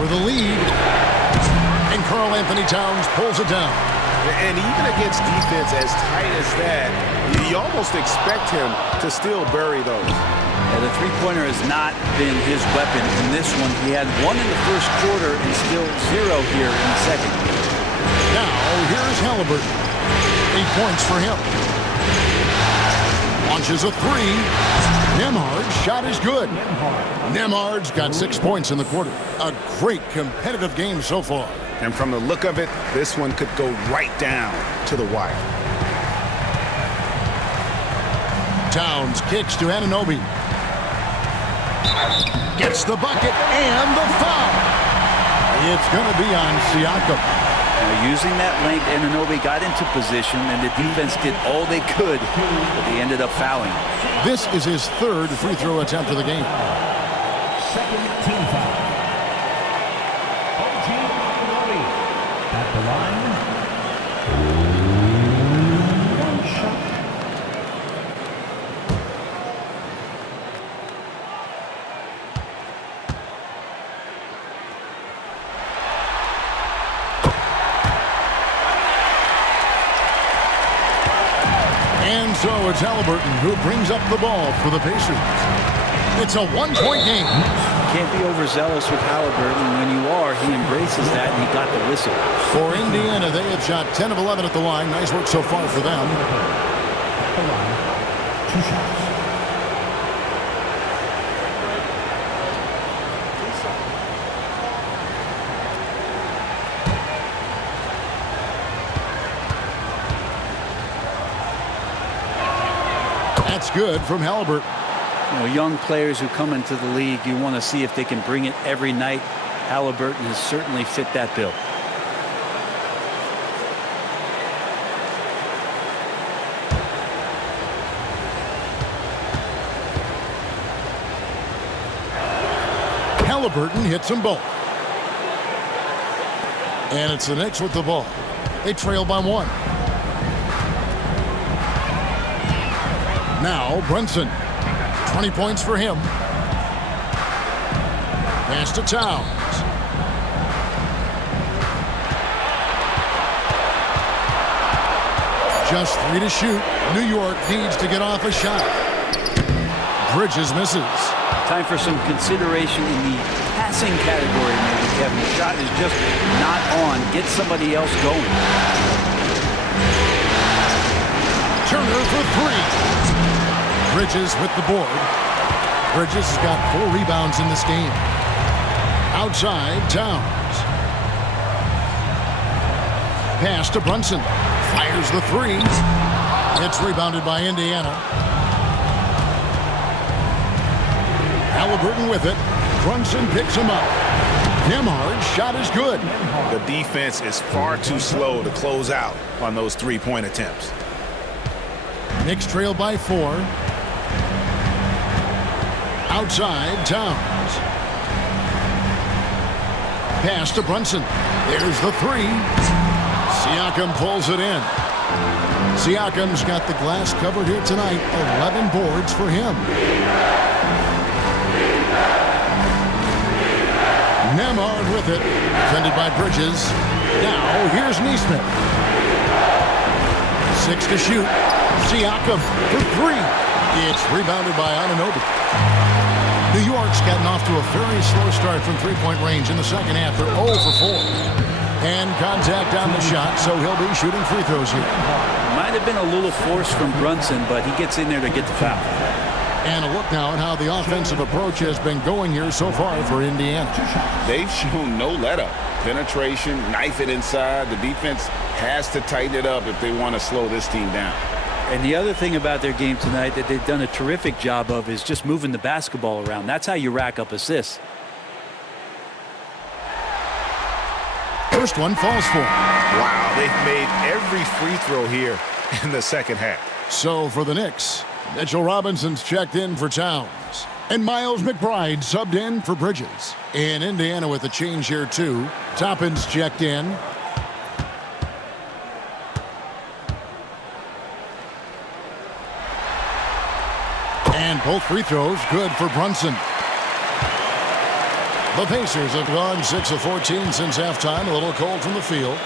for the lead. And Karl-Anthony Towns pulls it down. And even against defense as tight as that, you almost expect him to still bury those. Yeah, the three-pointer has not been his weapon in this one. He had 1 in the first quarter and still 0 here in the second. Now, here's Halliburton. 8 points for him. Launches a 3. Nembhard's shot is good. Nembhard's got 6 points in the quarter. A great competitive game so far. And from the look of it, this one could go right down to the wire. Towns kicks to Anunoby. Gets the bucket and the foul. It's going to be on Siakam. Now, using that length, Anunoby got into position, and the defense did all they could, but they ended up fouling. This is his third free throw attempt of the game. Second team foul. OG Anunoby at the line. One shot. And so it's Halliburton who brings up the ball for the Pacers. It's a one-point game. Can't be overzealous with Halliburton. When you are, he embraces that, and he got the whistle. For Indiana, they have shot 10 of 11 at the line. Nice work so far for them. At the line. 2 shots. That's good from Halliburton. You know, young players who come into the league, you want to see if they can bring it every night. Halliburton has certainly fit that bill. Halliburton hits them both. And it's the Knicks with the ball. They trail by 1. Now Brunson. 20 points for him. Pass to Towns. Just 3 to shoot. New York needs to get off a shot. Bridges misses. Time for some consideration in the passing category, maybe, Kevin. The shot is just not on. Get somebody else going. Turner for 3. Bridges with the board. Bridges has got 4 rebounds in this game. Outside, Towns. Pass to Brunson. Fires the 3. It's rebounded by Indiana. Halliburton with it. Brunson picks him up. Nembhard's shot is good. The defense is far too slow to close out on those 3-point attempts. Knicks trail by 4. Outside, Towns. Pass to Brunson. There's the 3. Siakam pulls it in. Siakam's got the glass covered here tonight. 11 boards for him. Nembhard with it. Defended by Bridges. Now, here's Nesmith. 6 to shoot. Siakam for 3. It's rebounded by Anunoby. New York's gotten off to a very slow start from 3-point range in the second half. They're 0 for 4. And contact on the shot, so he'll be shooting free throws here. Might have been a little force from Brunson, but he gets in there to get the foul. And a look now at how the offensive approach has been going here so far for Indiana. They've shown no let-up. Penetration, knife it inside. The defense has to tighten it up if they want to slow this team down. And the other thing about their game tonight that they've done a terrific job of is just moving the basketball around. That's how you rack up assists. First one falls for. Wow, they've made every free throw here in the second half. So for the Knicks, Mitchell Robinson's checked in for Towns. And Miles McBride subbed in for Bridges. In Indiana with a change here too. Toppin's checked in. And both free throws good for Brunson. The Pacers have gone 6 of 14 since halftime. A little cold from the field.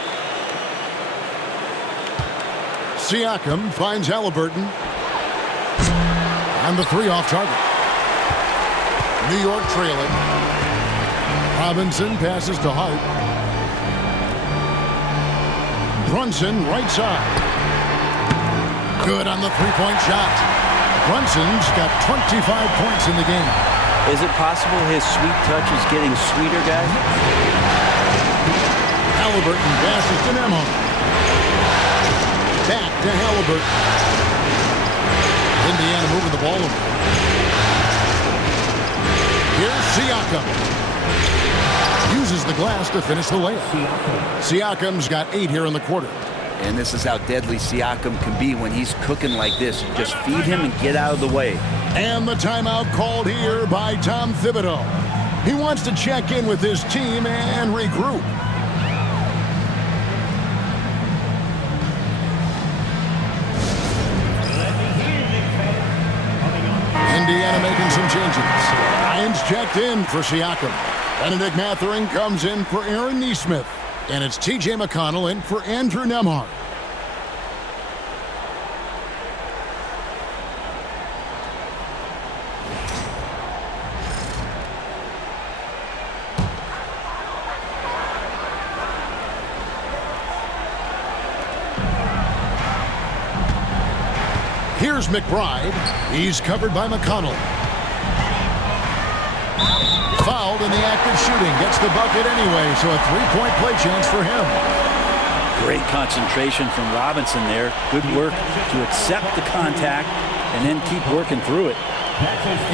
Siakam finds Halliburton. And the 3 off target. New York trailing. Robinson passes to Hart. Brunson right side. Good on the 3-point shot. Brunson's got 25 points in the game. Is it possible his sweet touch is getting sweeter, guys? Halliburton passes to Nembhard. Back to Halliburton. Indiana moving the ball over. Here's Siakam. Uses the glass to finish the layup. Siakam's got 8 here in the quarter. And this is how deadly Siakam can be when he's cooking like this. Just feed him and get out of the way. And the timeout called here by Tom Thibodeau. He wants to check in with his team and regroup. Indiana making some changes. Ryan's checked in for Siakam. Benedict Mathurin comes in for Aaron Nesmith. And it's T.J. McConnell in for Andrew Nembhard. Here's McBride. He's covered by McConnell. Fouled in the act of shooting. Gets the bucket anyway, so a three-point play chance for him. Great concentration from Robinson there. Good work to accept the contact and then keep working through it.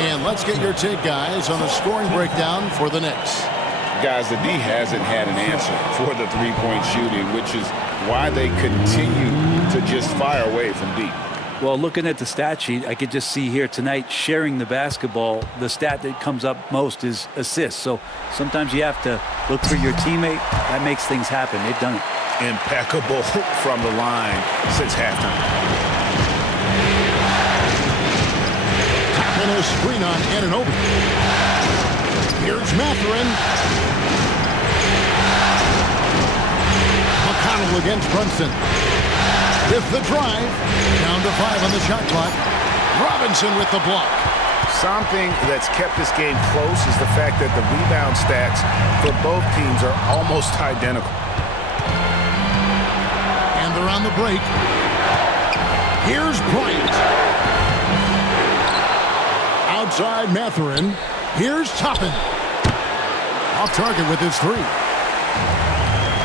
And let's get your take, guys, on the scoring breakdown for the Knicks. Guys, the D hasn't had an answer for the three-point shooting, which is why they continue to just fire away from deep. Well, looking at the stat sheet, I could just see here tonight sharing the basketball. The stat that comes up most is assists. So sometimes you have to look for your teammate. That makes things happen. They've done it. Impeccable from the line since halftime. Tapping a screen on Anunoby. Here's Mathurin. McConnell against Brunson. With the drive, down to 5 on the shot clock. Robinson with the block. Something that's kept this game close is the fact that the rebound stats for both teams are almost identical. And they're on the break. Here's Bryant. Outside Mathurin. Here's Toppin. Off target with his 3.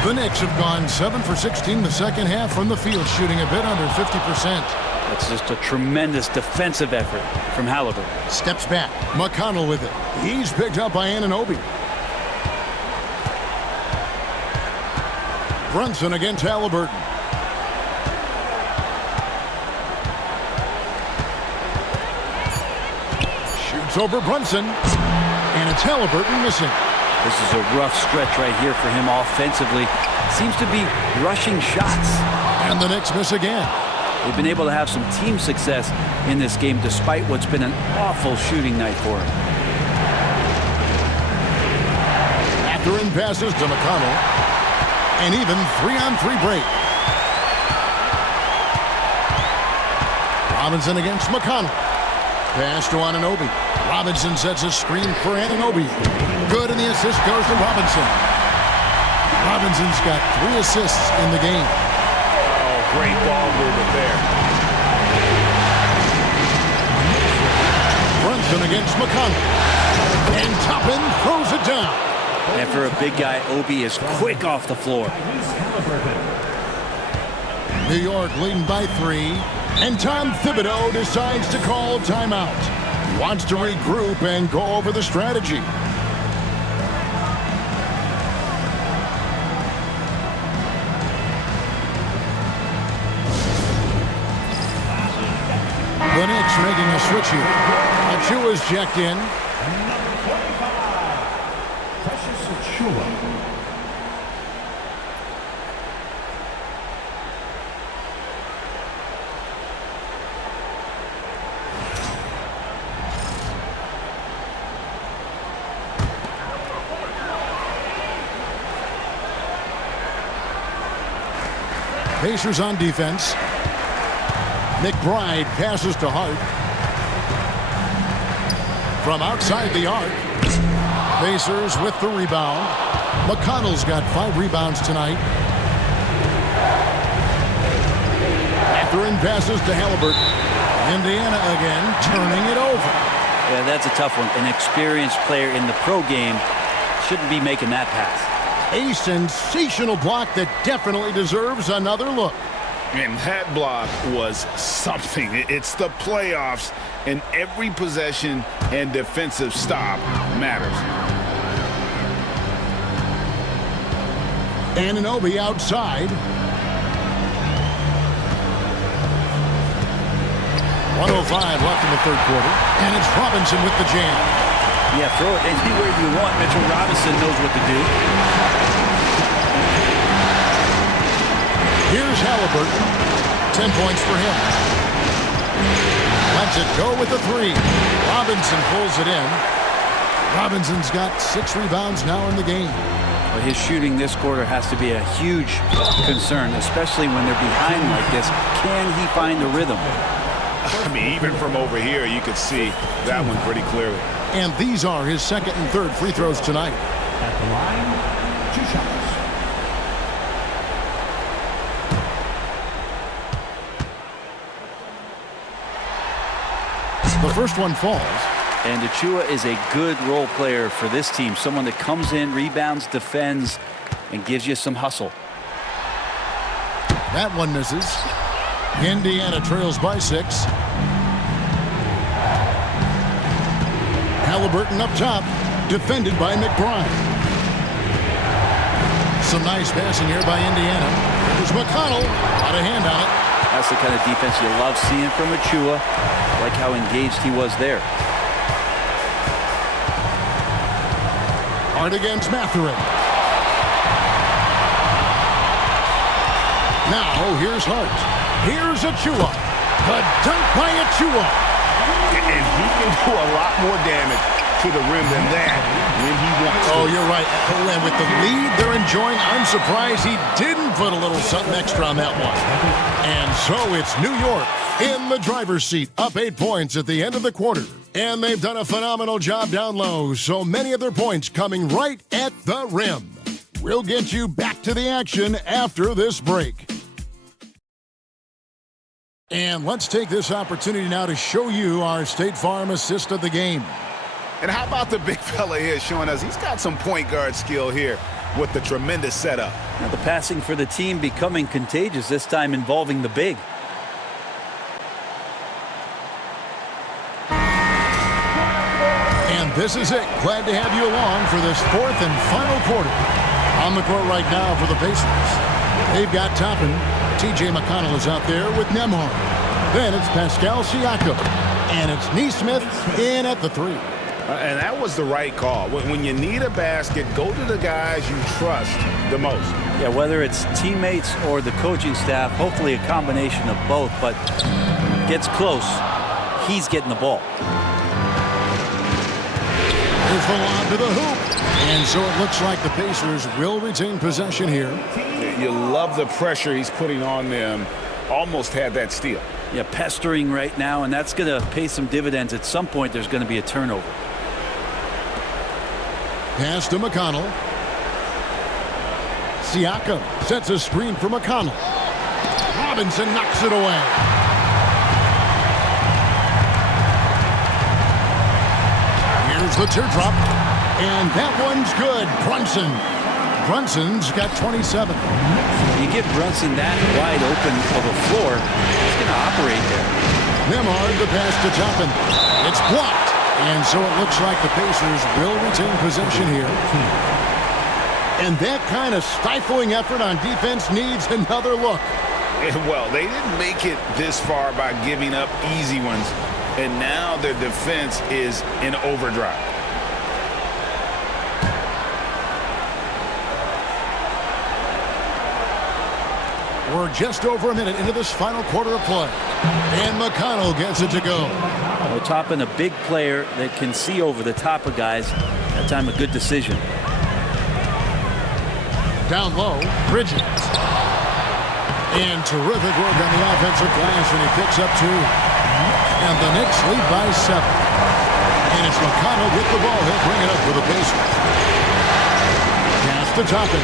The Knicks have gone 7 for 16 the second half from the field, shooting a bit under 50%. That's just a tremendous defensive effort from Halliburton. Steps back. McConnell with it. He's picked up by Anunoby. Brunson against Halliburton. Shoots over Brunson. And it's Halliburton missing. This is a rough stretch right here for him offensively. Seems to be rushing shots. And the Knicks miss again. They've been able to have some team success in this game despite what's been an awful shooting night for him. Mathurin passes to McConnell. An even 3-on-3 break. Robinson against McConnell. Pass to Anunoby. Robinson sets a screen for Anunoby. Good, and the assist goes to Robinson. Robinson's got 3 assists in the game. Oh, great ball movement there. Brunson against McConnell. And Toppin throws it down. And for a big guy, Obi is quick off the floor. New York leading by 3. And Tom Thibodeau decides to call timeout. He wants to regroup and go over the strategy. The Knicks making a switch here. Achua's checked in. Pacers on defense. McBride passes to Hart. From outside the arc. Pacers with the rebound. McConnell's got 5 rebounds tonight. Mathurin passes to Halliburton. Indiana again turning it over. Yeah, that's a tough one. An experienced player in the pro game shouldn't be making that pass. A sensational block that definitely deserves another look. And that block was something. It's the playoffs, and every possession and defensive stop matters. Anunoby outside. 1:05 left in the third quarter, and it's Robinson with the jam. Yeah, throw it anywhere you want. Mitchell Robinson knows what to do. Here's Halliburton. 10 points for him. Lets it go with a three. Robinson pulls it in. Robinson's got 6 rebounds now in the game. But his shooting this quarter has to be a huge concern, especially when they're behind like this. Can he find the rhythm? I mean, even from over here, you could see that one pretty clearly. And these are his second and third free throws tonight. At the line, 2 shots. The first one falls. And Achua is a good role player for this team. Someone that comes in, rebounds, defends, and gives you some hustle. That one misses. Indiana trails by 6. Halliburton up top, defended by McBride. Some nice passing here by Indiana. There's McConnell, got a hand on it. That's the kind of defense you love seeing from Achua. Like how engaged he was there. Hard against Mathurin. Now here's Hart. Here's Achua. The dunk by Achua. And he can do a lot more damage to the rim than that when he wants to. Oh, you're right. And with the lead they're enjoying, I'm surprised he didn't put a little something extra on that one. And so it's New York in the driver's seat, up 8 points at the end of the quarter. And they've done a phenomenal job down low, so many of their points coming right at the rim. We'll get you back to the action after this break. And let's take this opportunity now to show you our State Farm assist of the game. And how about the big fella here showing us he's got some point guard skill here with the tremendous setup. Now the passing for the team becoming contagious, this time involving the big. And this is it. Glad to have you along for this fourth and final quarter. On the court right now for the Pacers. They've got Toppin. T.J. McConnell is out there with Nembhard. Then it's Pascal Siakam. And it's Nesmith in at the 3. And that was the right call. When you need a basket, go to the guys you trust the most. Yeah, whether it's teammates or the coaching staff, hopefully a combination of both, but gets close, he's getting the ball. Here's the lob to the hoop. And so it looks like the Pacers will retain possession here. You love the pressure he's putting on them. Almost had that steal. Yeah, pestering right now, and that's going to pay some dividends. At some point, there's going to be a turnover. Pass to McConnell. Siakam sets a screen for McConnell. Robinson knocks it away. Here's the teardrop. And that one's good. Brunson's got 27. You give Brunson that wide open of a floor, he's going to operate there. Nembhard the pass to Toppin. It's blocked. And so it looks like the Pacers will retain possession here. And that kind of stifling effort on defense needs another look. Well, they didn't make it this far by giving up easy ones. And now their defense is in overdrive. We're just over a minute into this final quarter of play. And McConnell gets it to go. Well, Toppin, a big player that can see over the top of guys. That time a good decision. Down low, Bridges. And terrific work on the offensive glass, and he picks up 2. And the Knicks lead by 7. And it's McConnell with the ball. He'll bring it up for the Pacers. Pass to Toppin.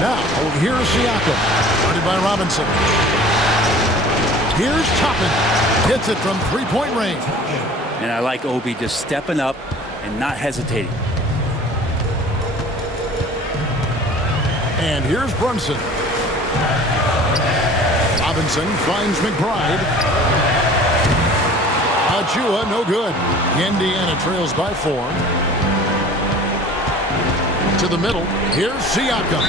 Now, here's Siakam. Guarded by Robinson. Here's Toppin. Hits it from 3-point range. And I like Obi just stepping up and not hesitating. And here's Brunson. Robinson finds McBride. Achua, no good. Indiana trails by 4. To the middle. Here's Siakam.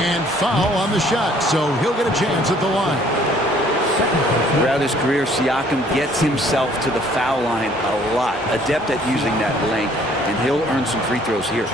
And foul on the shot, so he'll get a chance at the line. Throughout his career, Siakam gets himself to the foul line a lot. Adept at using that length, and he'll earn some free throws here.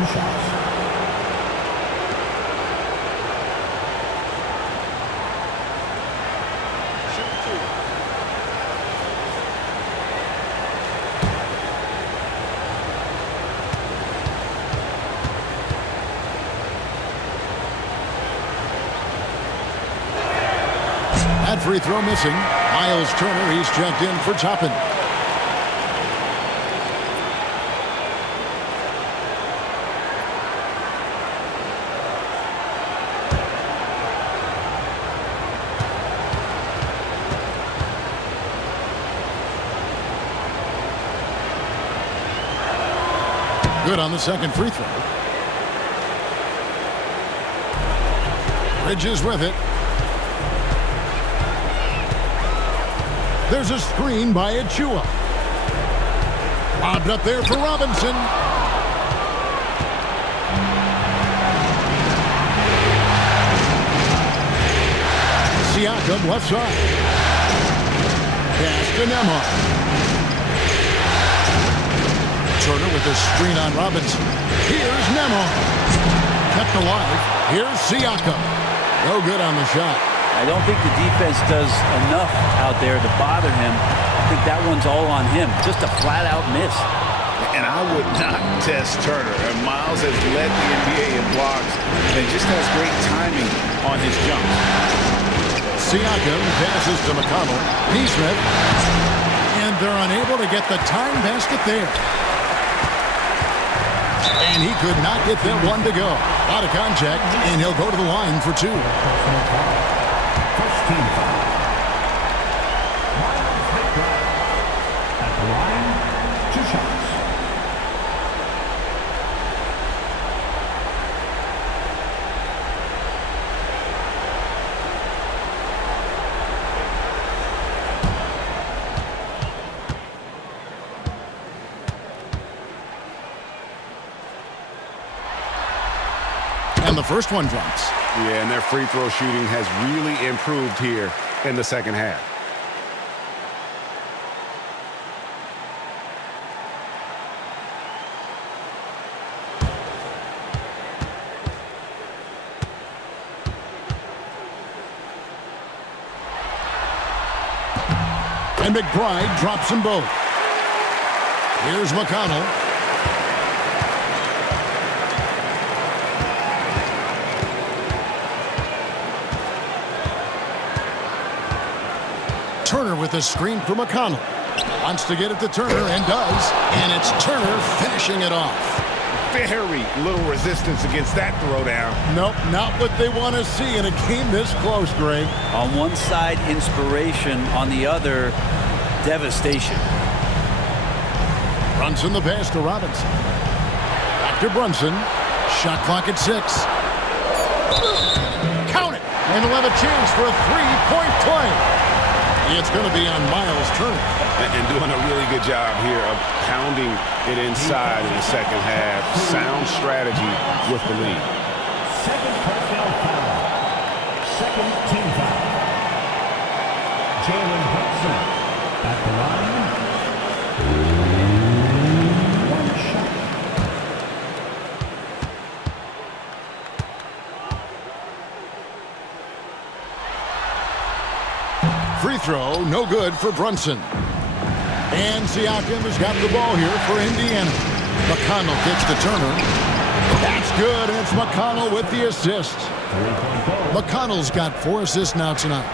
That free throw missing. Miles Turner, he's checked in for Toppin. Good on the second free throw. Bridges with it. There's a screen by Achua. Lobbed up there for Robinson. Siakam left side. Pass to Nembhard. Turner with a screen on Robinson. Here's Nembhard. Kept alive. Here's Siakam. No good on the shot. I don't think the defense does enough out there to bother him. I think that one's all on him. Just a flat-out miss. And I would not test Turner. And Miles has led the NBA in blocks and just has great timing on his jumps. Siakam passes to McConnell. Neesmith. And they're unable to get the time basket there. And he could not get that one to go. Out of contact, and he'll go to the line for 2. First team foul. Miles McBride at the line, 2 shots. And the first one drops. Yeah, and their free throw shooting has really improved here in the second half. And McBride drops them both. Here's McConnell. Turner with a screen for McConnell. Wants to get it to Turner and does. And it's Turner finishing it off. Very little resistance against that throwdown. Nope, not what they want to see in a game this close, Greg. On one side, inspiration. On the other, devastation. Brunson the pass to Robinson. Back to Brunson. Shot clock at 6. Count it! And he'll have a chance for a 3-point play. It's going to be on Miles Turner. And doing a really good job here of pounding it inside in the second half. Sound strategy with the lead. Second personnel foul. Second team foul. Jalen Hudson at the line. 1 shot. Free throw, no good for Brunson. And Siakam has got the ball here for Indiana. McConnell gets to Turner. That's good, and it's McConnell with the assist. McConnell's got 4 assists now tonight.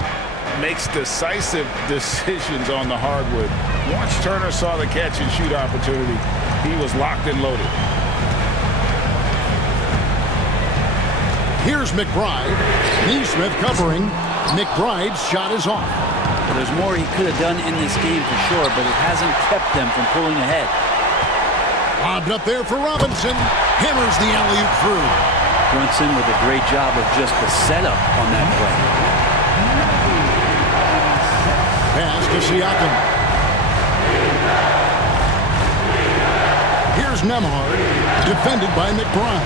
Makes decisive decisions on the hardwood. Once Turner saw the catch and shoot opportunity, he was locked and loaded. Here's McBride. Neesmith covering. McBride's shot is off. There's more he could have done in this game for sure, but it hasn't kept them from pulling ahead. Lobbed up there for Robinson. Hammers the alley-oop through. Brunson with a great job of just the setup on that play. Pass to Siakam. Here's Nembhard, defended by McBride.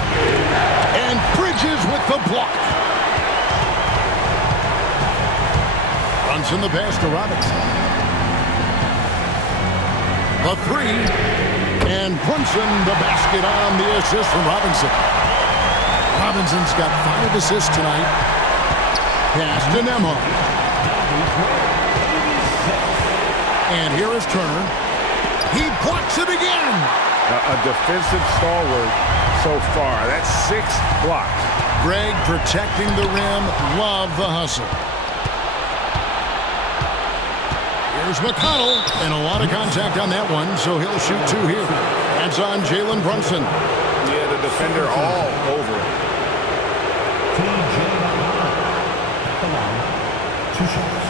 And Bridges with the block. Brunson the pass to Robinson. The three. And Brunson the basket on the assist from Robinson. Robinson's got 5 assists tonight. Pass to Nembhard. And here is Turner. He blocks it again. A defensive stalwart so far. That's 6 blocks. Greg protecting the rim. Love the hustle. Here's McConnell. And a lot of contact on that one, so he'll shoot 2 here. That's on Jalen Brunson. Yeah, the defender all over it. Two shots.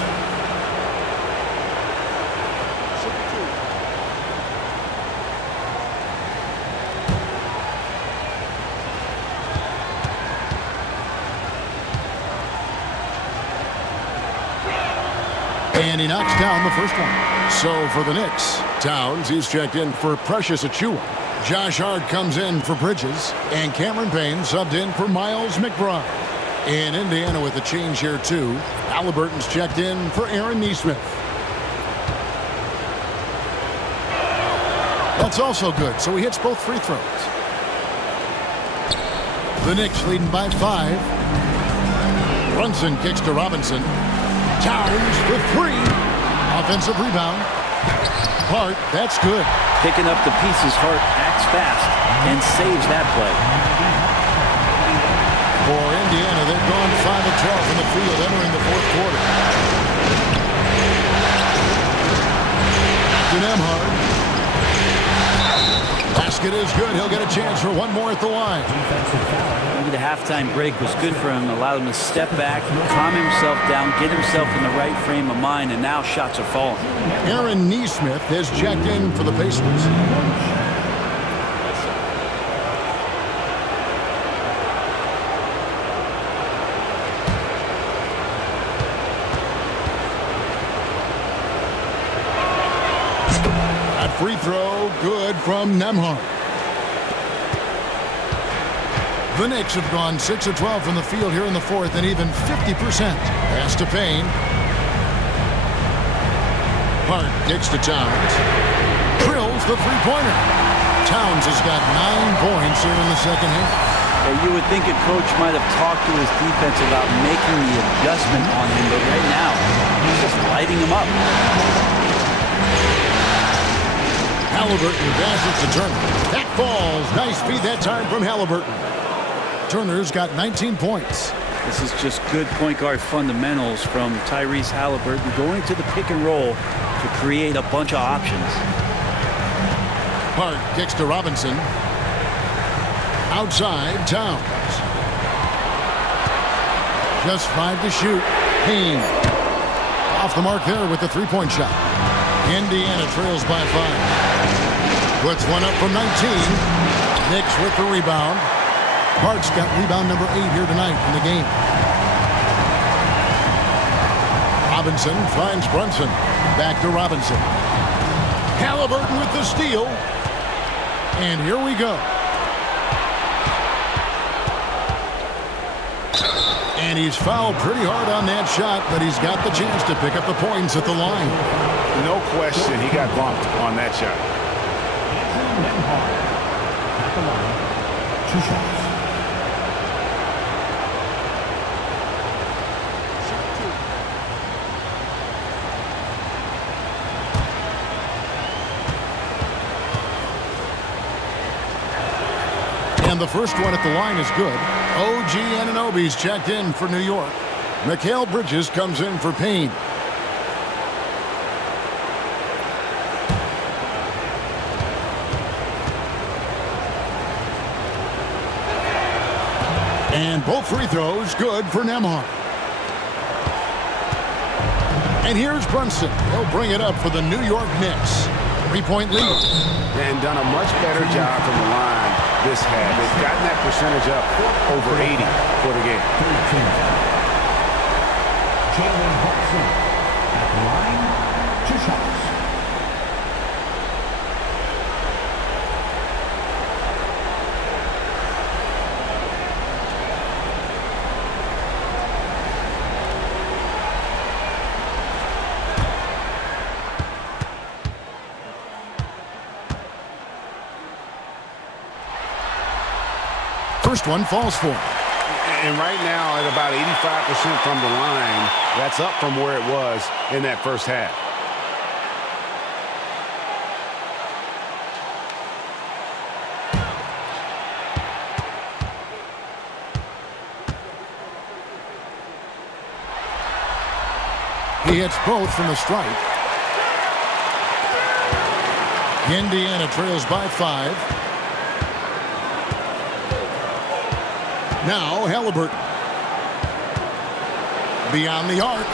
And he knocks down the first one. So for the Knicks, Towns, he's checked in for Precious Achiuwa. Josh Hart comes in for Bridges. And Cameron Payne subbed in for Miles McBride. In Indiana with a change here, too. Halliburton's checked in for Aaron Nesmith. That's also good, so he hits both free throws. The Knicks leading by 5. Brunson kicks to Robinson. Towns for 3. Offensive rebound. Hart, that's good. Picking up the pieces, Hart acts fast and saves that play. For Indiana, they've gone 5 of 12 from the field entering the fourth quarter. To Nembhard. Basket is good. He'll get a chance for one more at the line. Maybe the halftime break was good for him. Allowed him to step back, calm himself down, get himself in the right frame of mind, and now shots are falling. Aaron Nesmith has checked in for the Pacers. That free throw, good from Nembhard. The Knicks have gone 6 of 12 from the field here in the fourth and even 50%. Pass to Payne. Hart kicks to Towns. Drills the three-pointer. Towns has got 9 points here in the second half. You would think a coach might have talked to his defense about making the adjustment on him, but right now, he's just lighting him up. Halliburton passes to Turner. That falls. Nice feed that time from Halliburton. Turner's got 19 points. This is just good point guard fundamentals from Tyrese Halliburton, going to the pick and roll to create a bunch of options. Hart kicks to Robinson. Outside, Towns. Just 5 to shoot. Payne. Off the mark there with the three-point shot. Indiana trails by 5. Puts one up from 19. Knicks with the rebound. Hart's got rebound number 8 here tonight in the game. Robinson finds Brunson. Back to Robinson. Halliburton with the steal. And here we go. And he's fouled pretty hard on that shot, but he's got the chance to pick up the points at the line. No question he got bumped on that shot. At the line, 2 shots. And the first one at the line is good. OG Anunoby's checked in for New York. Mikal Bridges comes in for Payne. And both free throws good for Nembhard. And here's Brunson. He'll bring it up for the New York Knicks. 3-point lead. And done a much better job from the line this half. They've gotten that percentage up over 80 for the game. Jalen Brunson at the line, 2 shots. First one falls for him. And right now, at about 85% from the line, that's up from where it was in that first half. He hits both from the stripe. Indiana trails by 5. Now Halliburton. Beyond the arc.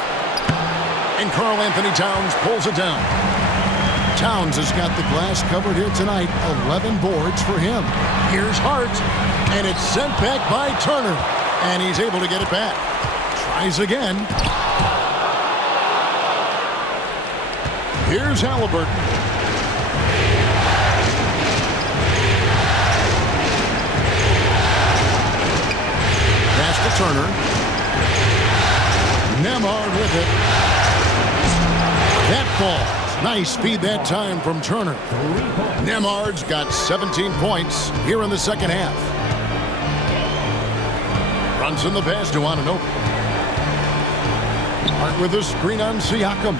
And Karl Anthony Towns pulls it down. Towns has got the glass covered here tonight. 11 boards for him. Here's Hart. And it's sent back by Turner. And he's able to get it back. Tries again. Here's Halliburton. Turner. Nembhard with it. That ball. Nice speed that time from Turner. Nembhard's got 17 points here in the second half. Brunson the pass to Anunoby. Hart with a screen on Siakam.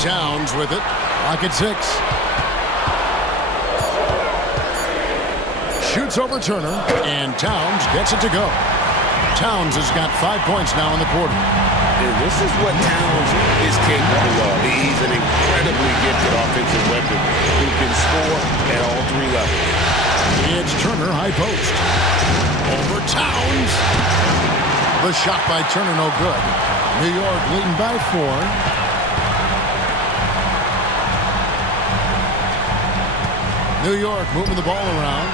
Towns with it. Clock at 6. Shoots over Turner, and Towns gets it to go. Towns has got 5 points now in the quarter. And this is what Towns is capable of. He's an incredibly gifted offensive weapon who can score at all 3 levels. It's Turner, high post. Over Towns. The shot by Turner, no good. New York leading by 4. New York moving the ball around.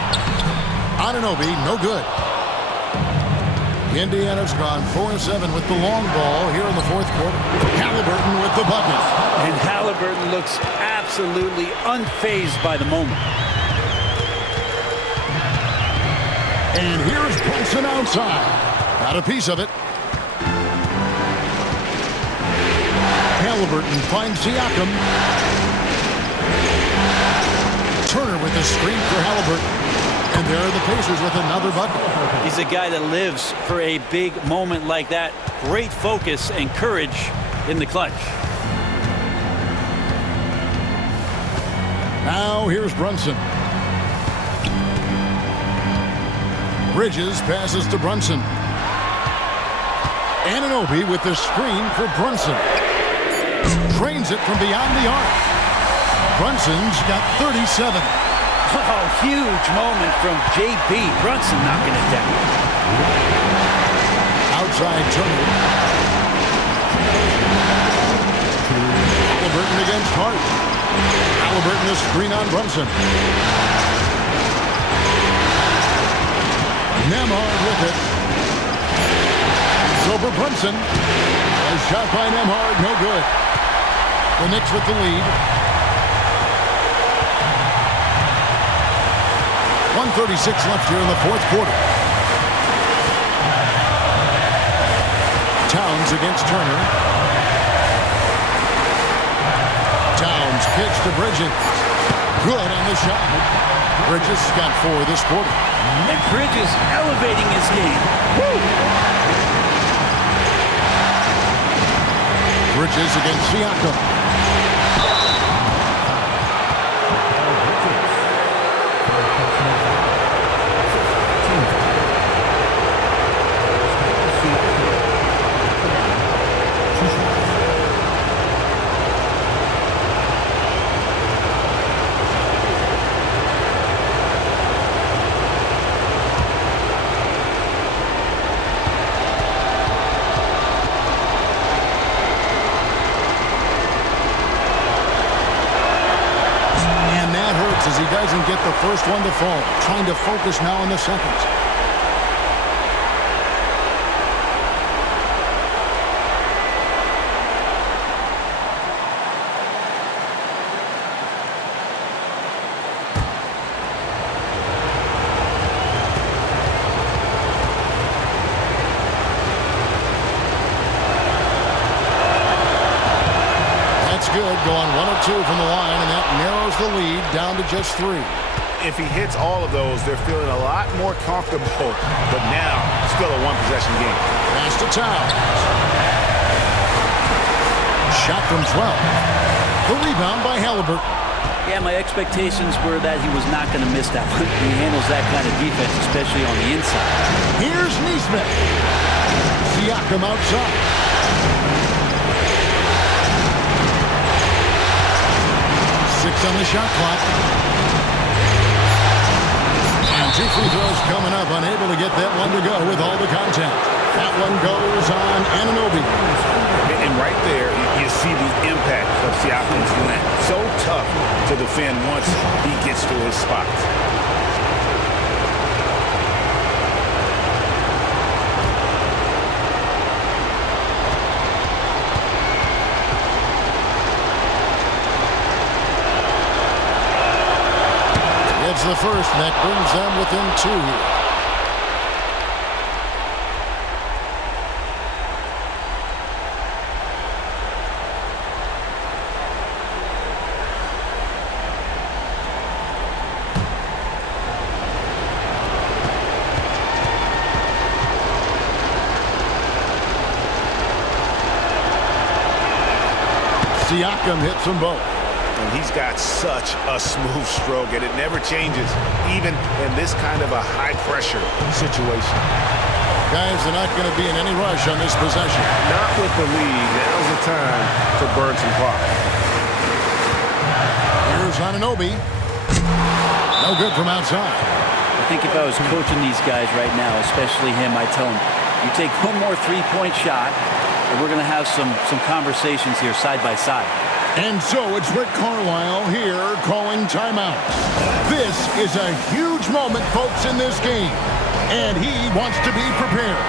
Anunoby, no good. Indiana's gone 4-7 with the long ball here in the fourth quarter. Halliburton with the bucket. And Halliburton looks absolutely unfazed by the moment. And here's Brunson outside. Got a piece of it. Halliburton finds Siakam. Turner with the screen for Halliburton. And there are the Pacers with another bucket. He's a guy that lives for a big moment like that. Great focus and courage in the clutch. Now here's Brunson. Bridges passes to Brunson. Anunoby with the screen for Brunson. Trains it from beyond the arc. Brunson's got 37. Oh, huge moment from JB. Brunson knocking it down. Outside Turner. Halliburton against Hart. Halliburton a screen on Brunson. Nembhard with it. It's over Brunson. A shot by Nembhard, no good. The Knicks with the lead. 1:36 left here in the fourth quarter. Towns against Turner. Towns kicks to Bridges. Good on the shot. Bridges got 4 this quarter. And Bridges elevating his game. Woo! Bridges against Siakam. as he doesn't get the first one to fall. Trying to focus now on the second. Good, going 1 of 2 from the line, and that narrows the lead down to just 3. If he hits all of those, they're feeling a lot more comfortable, but now still a one-possession game. Pass to Towns. Shot from 12. The rebound by Halliburton. Yeah, my expectations were that he was not going to miss that one. He handles that kind of defense, especially on the inside. Here's Neesmith. Siakam outside. 6 on the shot clock. And 2 free throws coming up. Unable to get that one to go with all the contact. That one goes on Anunoby. And right there, you see the impact of Siakam's length. So tough to defend once he gets to his spots. It's the first, and that brings them within 2. Siakam hits them both. And he's got such a smooth stroke, and it never changes, even in this kind of a high-pressure situation. Guys are not going to be in any rush on this possession. Not with the lead. Now's the time to burn some clock. Here's Anunoby. No good from outside. I think if I was coaching these guys right now, especially him, I'd tell him, you take one more three-point shot, and we're going to have some conversations here side by side. And so it's Rick Carlisle here calling timeout. This is a huge moment, folks, in this game. And he wants to be prepared.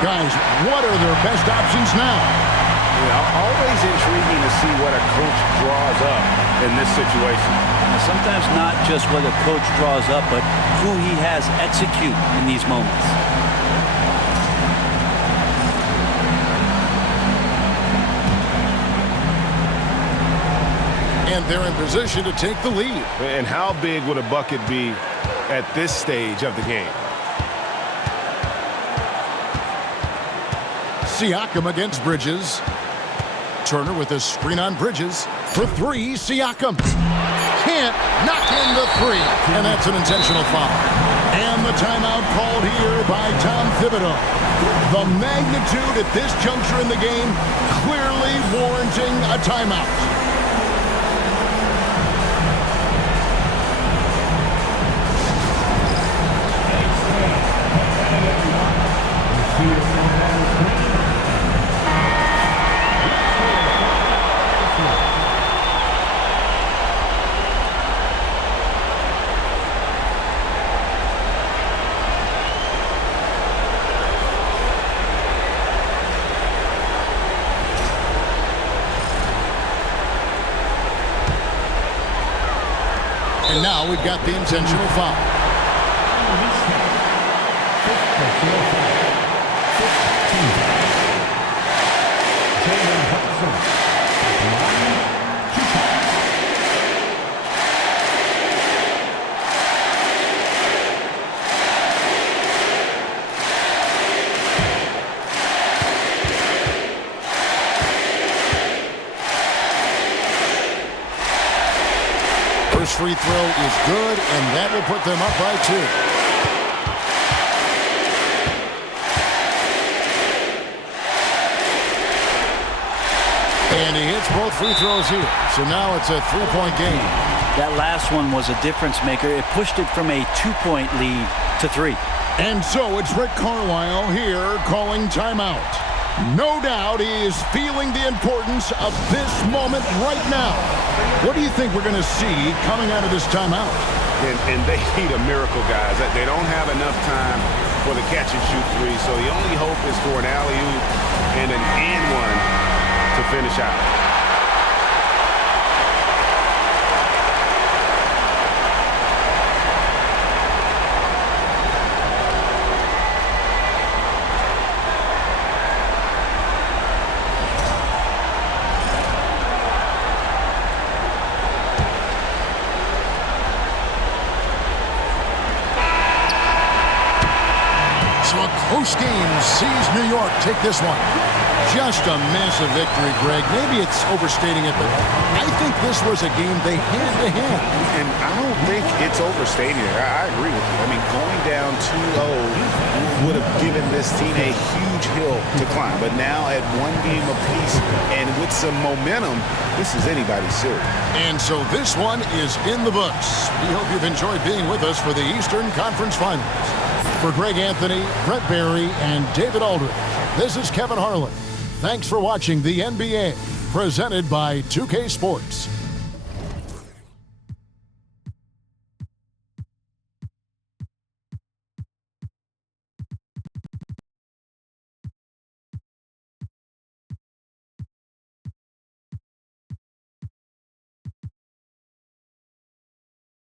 Guys, what are their best options now? Yeah, always intriguing to see what a coach draws up in this situation. Now, sometimes not just what a coach draws up, but who he has execute in these moments. And they're in position to take the lead. And how big would a bucket be at this stage of the game? Siakam against Bridges. Turner with a screen on Bridges. For 3, Siakam. Can't knock in the 3. And that's an intentional foul. And the timeout called here by Tom Thibodeau. The magnitude at this juncture in the game clearly warranting a timeout. And now we've got the intentional foul. First free throw is good, and that will put them up by 2. And he hits both free throws here. So now it's a 3-point game. That last one was a difference maker. It pushed it from a 2-point lead to 3. And so it's Rick Carlisle here calling timeout. No doubt he is feeling the importance of this moment right now. What do you think we're going to see coming out of this timeout? And they need a miracle, guys. They don't have enough time for the catch-and-shoot three, so the only hope is for an alley-oop and an and-one to finish out. So a close game sees New York take this one. Just a massive victory, Greg. Maybe it's overstating it, but I think this was a game they had to have. And I don't think it's overstating it. I agree with you. I mean, going down 2-0 would have given this team a huge hill to climb. But now at one game apiece and with some momentum, this is anybody's series. And so this one is in the books. We hope you've enjoyed being with us for the Eastern Conference Finals. For Greg Anthony, Brett Barry, and David Aldridge, this is Kevin Harlan. Thanks for watching the NBA, presented by 2K Sports.